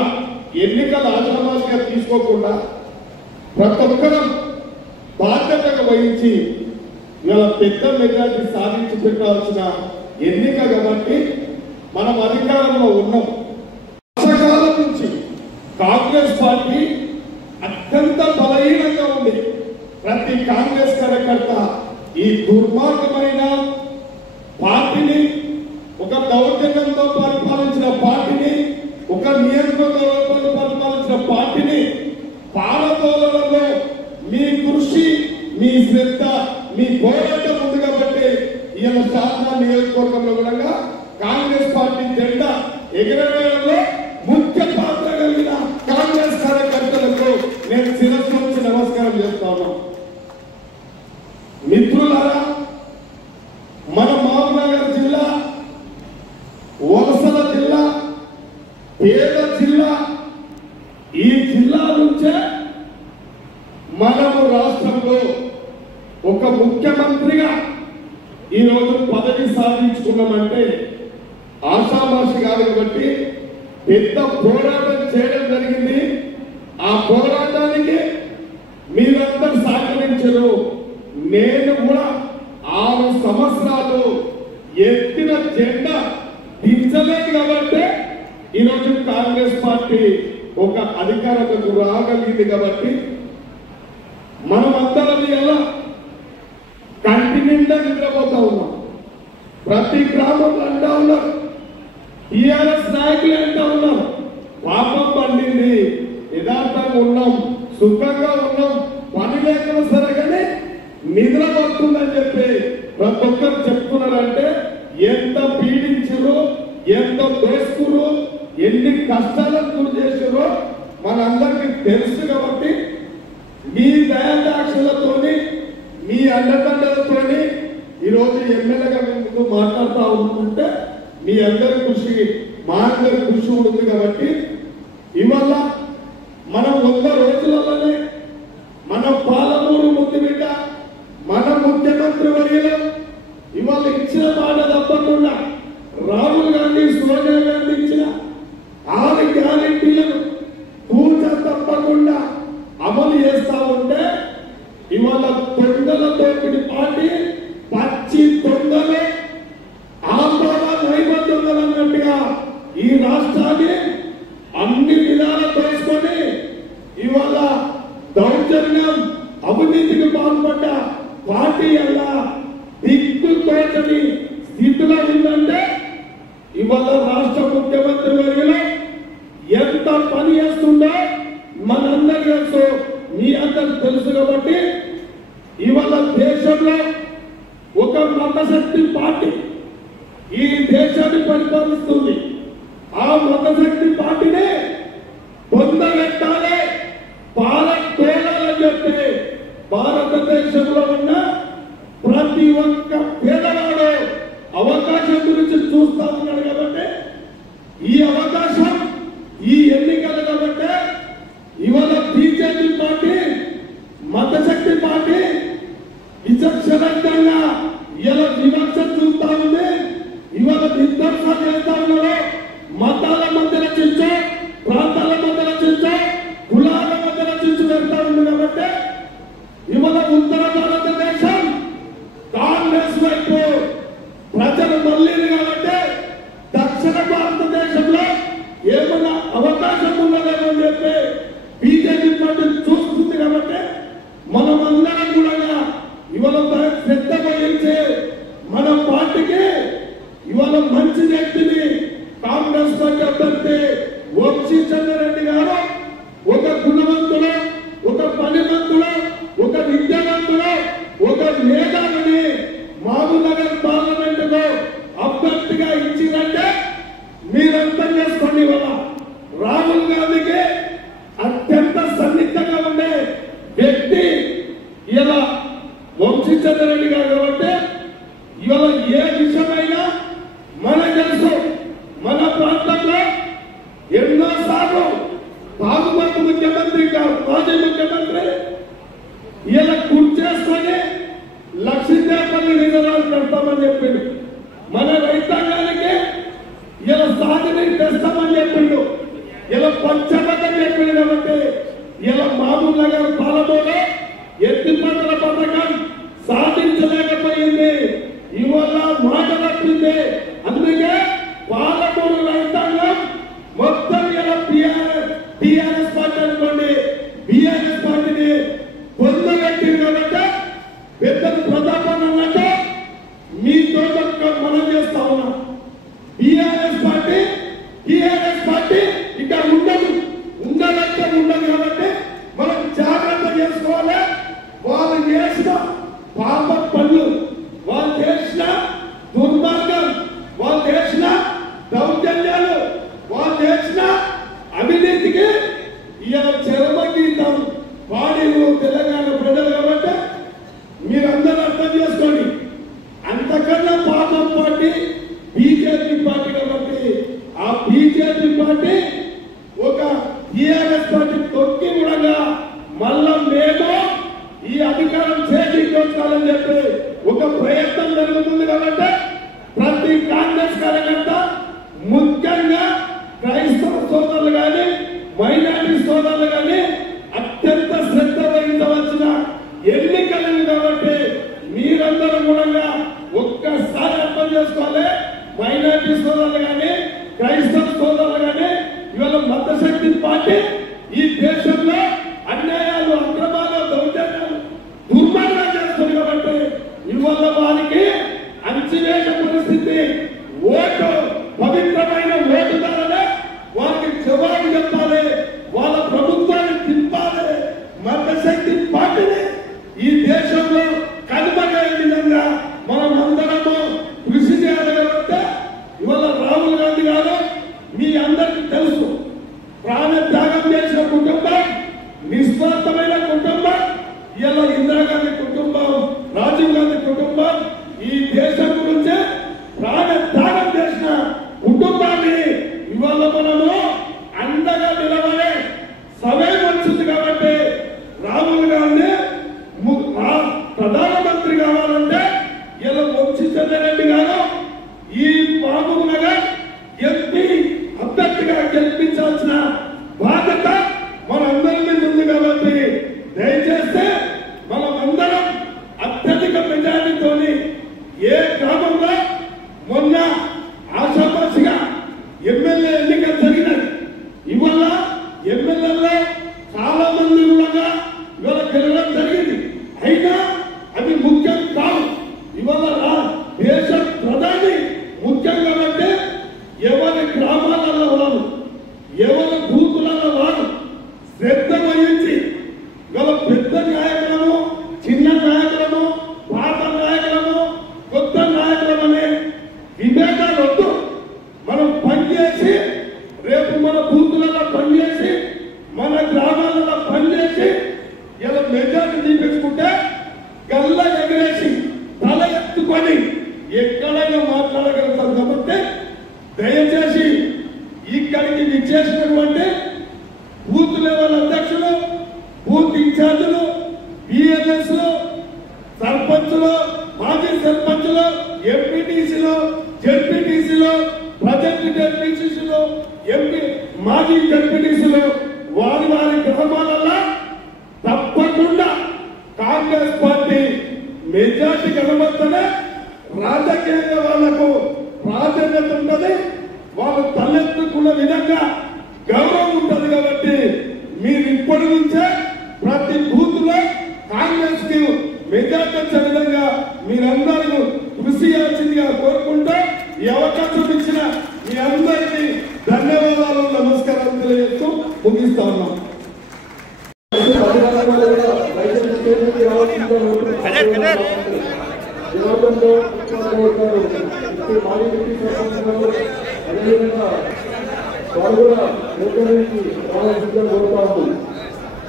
ఎన్నికల ఆచరణగా తీసుకోకుండా ప్రతి ఒక్కరం బాధ్యతగా వహించి ఇవాళ పెద్ద మెజార్టీ సాధించి పెట్టాల్సిన ఎన్నిక కాబట్టి మనం అధికారంలో ఉన్నాం. వర్షకాలం నుంచి కాంగ్రెస్ పార్టీ అత్యంత బలహీనంగా ఉంది. ప్రతి కాంగ్రెస్ కార్యకర్త ఈ దుర్మార్గమైన పార్టీని, ఒక దౌర్జన్యంతో పరిపాలించిన పార్టీని, ఒక నియంత్రణతో పరిపాలించిన పార్టీని పారదోలడంలో మీ కృషి, మీ శ్రద్ధ, మీ పోరాటం ఉంది కాబట్టి ఈయన శాసన నియోజకవర్గంలో కూడా కాంగ్రెస్ పార్టీ జెండా ఎగరవేయడంలో ముఖ్య పాత్ర కలిగిన కాంగ్రెస్ కార్యకర్తలకు నేను శిరస్సు నుంచి నమస్కారం చేస్తాను. మిత్రులారా, మన మహబూబ్నగర్ జిల్లా వలసల జిల్లా, పేద జిల్లా. ఈ జిల్లా నుంచే మనము రాష్ట్రంలో ఒక ముఖ్యమంత్రిగా ఈరోజు పదవి సాధించుకున్నామంటే ఆషామాషి కాదు కాబట్టి పెద్ద పోరాటం చేయడం జరిగింది. ఆ పోరాటానికి మీరందరూ సహకరించారు. నేను కూడా 6 సంవత్సరాలు ఎత్తిన జెండా దించలేదు కాబట్టి ఈరోజు కాంగ్రెస్ పార్టీ ఒక అధికారంలోకి రాగలిగింది కాబట్టి మనమందరం ఎలా కంటి నిండా నిద్రపోతా ఉన్నాం. ప్రతి గ్రామంలో అంటా ఉన్నారు, టీఆర్ఎస్ నాయకులు అంటా ఉన్నారు, పాపం పండింది, యథార్థంగా ఉన్నాం, సుఖంగా ఉన్నాం, పని లేకుండా సరే కానీ నిద్ర పడుతుందని చెప్పి ప్రతి ఒక్కరు చెప్తున్నారంటే ఎంత పీడించారో, ఎంత దోసుకురో, ఎన్ని కష్టాలకు గురి చేసారో మనందరికీ తెలుసు కాబట్టి మీ దయాదాక్షలతోని, మీ అండదండలతోని ఈరోజు ఎమ్మెల్యేగా ముందు మాట్లాడుతూ ఉంటుంటే మీ అందరి కృషి, మా అందరి కృషి ఉంది కాబట్టి ఇవాళ మనం 100 రోజులలోనే మన పాలమూరు ముద్దుబిడ్డ, మన ముఖ్యమంత్రి వర్యులు ఇవాళ ఇచ్చిన మాట తప్పకుండా రాహుల్ గాంధీ, సోనియా గాంధీ ఇచ్చిన 6 గ్యారెంటీలను పూజ తప్పకుండా అమలు చేస్తా ఉంటే ఇవాళ దొంగల దోపిడి పార్టీ, పచ్చి దొంగలే ఆందోళన నైబద్ధంగా అన్నట్టుగా ఈ రాష్ట్రాన్ని అన్ని విధాలు దోచుకొని ఇవాళ దౌర్జన్యం, అవినీతికి పాల్పడ్డ పార్టీ అలా దిక్కు తోచని స్థితిలో ఉందంటే ఇవాళ రాష్ట్ర ముఖ్యమంత్రి వర్యులు ఎంత పని చేస్తుందో మనందరికీ తెలుసు, మీ అందరికి తెలుసు కాబట్టి ఇవాళ దేశంలో ఒక మతశక్తి పార్టీ ఈ దేశాన్ని పరిపాలిస్తుంది. ఆ మతశక్తి పార్టీనే పొందబెట్టాలి, పాలకోవాలని చెప్పి భారతదేశంలో ఉన్న ప్రతి ఒక్క పేదవాడు అవకాశం గురించి చూస్తా ఉన్నాడు కాబట్టి ఈ అవకాశం, ఈ ఎన్నికలు కాబట్టి ఇవాళ బీజేపీ పార్టీ, మతశక్తి పార్టీ విచక్షణంగా ఇలా వివక్ష చూస్తా ఉంది. ఇవాళ విధ్వంసం చేస్తా ఉన్నారు. మతాల మధ్యన చించు, ప్రాంతాల మధ్యన చించు, కులాల మధ్యన చించు పెడతా ఉంది కాబట్టి ఇవాళ ఉత్తర భారతదేశం కాంగ్రెస్ వైపు ప్రజలు మళ్ళీ కాబట్టి దక్షిణ భారతదేశంలో ఏమైనా అవకాశం ఉన్నదేమో అని చెప్పి బీజేపీ పార్టీ చూస్తుంది కాబట్టి మనమందరం కూడా ఇవాళ శ్రద్ధ వహించి మన పార్టీకి ఇవాళ మంచి వ్యక్తిని ముఖ్యమంత్రి మాజీ ముఖ్యమంత్రి ఇలా కూర్చేసుకొని లక్ష్మీదేవపల్లి రిజర్వాయర్ పెడతామని చెప్పిండు. మన రైతాంగానికి ఇలా సాగునీరు తెస్తామని చెప్పిండు. ఇలా పంచబద్ధం చెప్పిండు. కాబట్టి ఇలా మహబూబ్ నగర్ పాలమూరులో ఎత్తిపోతల పథకం సాధించలేకపోయింది. ఇవాళ మాట తప్పింది. అందుకే పాలమూరు రైతాంగం మొత్తం ఇలా టిఆర్ఎస్ పార్టీ అనుకోండి, బిఆర్ఎస్ పార్టీని పొందబెట్టింది. కాబట్టి పెద్దలు ప్రతాపం అన్నట్టు మీతో మనం చేస్తా ఉన్నాం. బిఆర్ఎస్ పార్టీ టిఆర్ఎస్ పార్టీ ఇక్కడ ఉండదు, ఉండాలంటే ఉండదు. కాబట్టి మనం జాగ్రత్త చేసుకోవాలి. వాళ్ళు చేసిన పాప పనులు, వాళ్ళు చేసిన దుర్మార్గం, వాళ్ళు చేసిన దౌర్జన్యాలు, వాళ్ళు చేసిన అవినీతికి ఇలా చరమగీతం పాడి తెలంగాణ ప్రజలు. కాబట్టి మీరందరూ అర్థం చేసుకోండి. అంతకన్నా పాపం పార్టీ బీజేపీ పార్టీ. కాబట్టి ఆ బీజేపీ పార్టీ ఒక టిఆర్ఎస్ పార్టీ తొక్కి కూడా మళ్ళా మేము ఈ అధికారం చేజిక్కోవాలని చెప్పి ఒక ప్రయత్నం జరుగుతుంది. కాబట్టి ప్రతి కాంగ్రెస్ కార్యకర్త, ముఖ్యంగా క్రైస్తవ సోదరులు కానీ మైనారిటీ సోదరులు కానీ అత్యంత శ్రద్ధ వహించవలసిన ఎన్నికలు. కాబట్టి మీరందరూ కూడా ఒక్కసారి అర్థం చేసుకోవాలి. మైనారిటీ సోదరులు కానీ క్రైస్తవ సోదరులు కానీ ఇవాళ మతశక్తి పార్టీ ఈ దేశంలో అన్యాయాలు, అక్రమాలు, దౌర్జన్యాలు, దుర్మార్గాలు చేస్తుంది. కాబట్టి ఇవాళ వారికి అంచివేత పరిస్థితి. ఓటు పవిత్రమైన ఓటుదారులే వారికి జవాబు చెప్పాలి. వాళ్ళ ప్రభుత్వాన్ని తిప్పాలి. మతశక్తి పార్టీని ఈ దేశంలో కనుమరుగయ్యే విధంగా మనం అందరము కృషి చేయాలంటే ఇవాళ రాహుల్ గాంధీ గారు మీ అందరికీ తెలుసు, ప్రాణ త్యాగం చేసిన కుటుంబం, నిస్వార్థమైన కుటుంబం. ఇలా ఇందిరాగాంధీ కుటుంబం, రాజీవ్ గాంధీ కుటుంబం ఈ దేశం గురించి ప్రాణ త్యాగం చేసిన కుటుంబాన్ని ఇవాళ మనము అండగా నిలబడే సమయం వచ్చింది. కాబట్టి రాహుల్ గాంధీ ప్రధానమంత్రి కావాలంటే ఇలా వంశీచంద్రరెడ్డి గారు ఈ మహబూబ్ నగర్ ఎంపీ అభ్యర్థిగా గెలిపించాల్సిన బాధ్యత మనందరి మీద ఉంది. కాబట్టి దయచేస్తే మనమందరం అత్యధిక మెజారిటీతో ఏ గ్రామంలో మొన్న ఆశాపాసిగా ఎమ్మెల్యే ఎన్నికలు జరిగినాయి. ఇవాళ ఎమ్మెల్యేలో చాలా మంది కూడా ఇవాళ గెలవడం జరిగింది. అయినా అవి ముఖ్యం కావు. ఇవాళ దేశ ప్రధాని ముఖ్యం. కాబట్టి ఎవరి గ్రామాలలో వాళ్ళు, ఎవరి బూతులలో వాళ్ళు శ్రద్ధ వహించి గల పెద్ద నాయకులము, చిన్న నాయకులము, పాత నాయకులము, కొత్త నాయకులమనే విభేదాలు వద్దు. మనం పనిచేసి రేపు మన బూతులలో పనిచేసి మన గ్రామాలలో పనిచేసి ఇలా మెజార్టీ తీపించుకుంటే గల్ల ఎగరేసి తల ఎత్తుకొని ఎక్కడైనా మాట్లాడగలుగుతాం. కాబట్టి దయచేసి ఇక్కడికి విచ్చేసినటువంటి బూత్ లెవెల్ అధ్యక్షులు, బూత్ ఇన్ఛార్జీలు, బిఎల్ఎస్లు, సర్పంచులు, మాజీ సర్పంచులు, ఎంపీటీసీలు, జెడ్పీటీసీలు, ప్రజెంట్ జెడ్పీటీసీలు, ఎంపీ మాజీ జెడ్పీటీసీలు వారి వారి గ్రామాలలో తప్పకుండా కాంగ్రెస్ పార్టీ మెజార్టీ కనబడుతుంది. రాజకీయంగా వాళ్లకు ప్రాధాన్యత ఉంటుంది. వాళ్ళు తలెత్తుకున్న విధంగా గౌరవం ఉంటుంది. కాబట్టి మీరు ఇప్పటి నుంచే ప్రతి బూత్ లో కాంగ్రెస్ కి మెజార్టీ వచ్చే విధంగా మీరందరూ కృషి చేయాల్సిందిగా కోరుకుంటూ ఈ అవకాశం ఇచ్చిన మీ అందరికీ ధన్యవాదాలు, నమస్కారం తెలియజేస్తూ ముగిస్తా ఉన్నాం.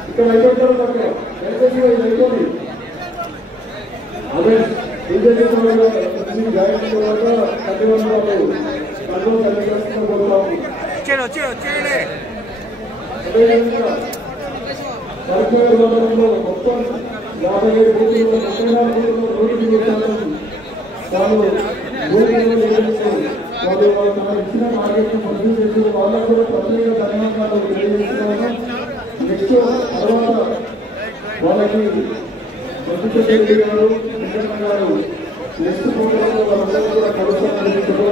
ఇక్కడ అయిపోయింది. అదే బీజేపీ జాయిన్ తర్వాత అదేవిధంగా కలెక్టర్ మండలంలో మొత్తం 57 బూతుల్లో 34 బూతుల్లో రోడ్డు వాళ్ళు వాళ్ళు తమ ఇచ్చిన టార్గెట్ మంజూరు చేసి వాళ్ళకు కూడా ప్రత్యేక ధన్యవాదాలు తెలియజేస్తున్నాను. నెక్స్ట్ తర్వాత వాళ్ళకి రెడ్డి గారు గారు నెక్స్ట్ ప్రోగ్రాంలో వాళ్ళందరూ కూడా కలుస్తారని చెప్పడం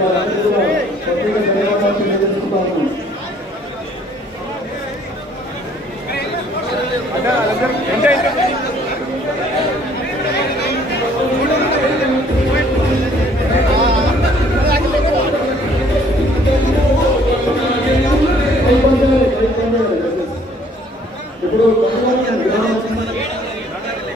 వాళ్ళందరూ కూడా ప్రత్యేక ధన్యవాదాలు తెలియజేస్తున్నాను. ఇప్పుడు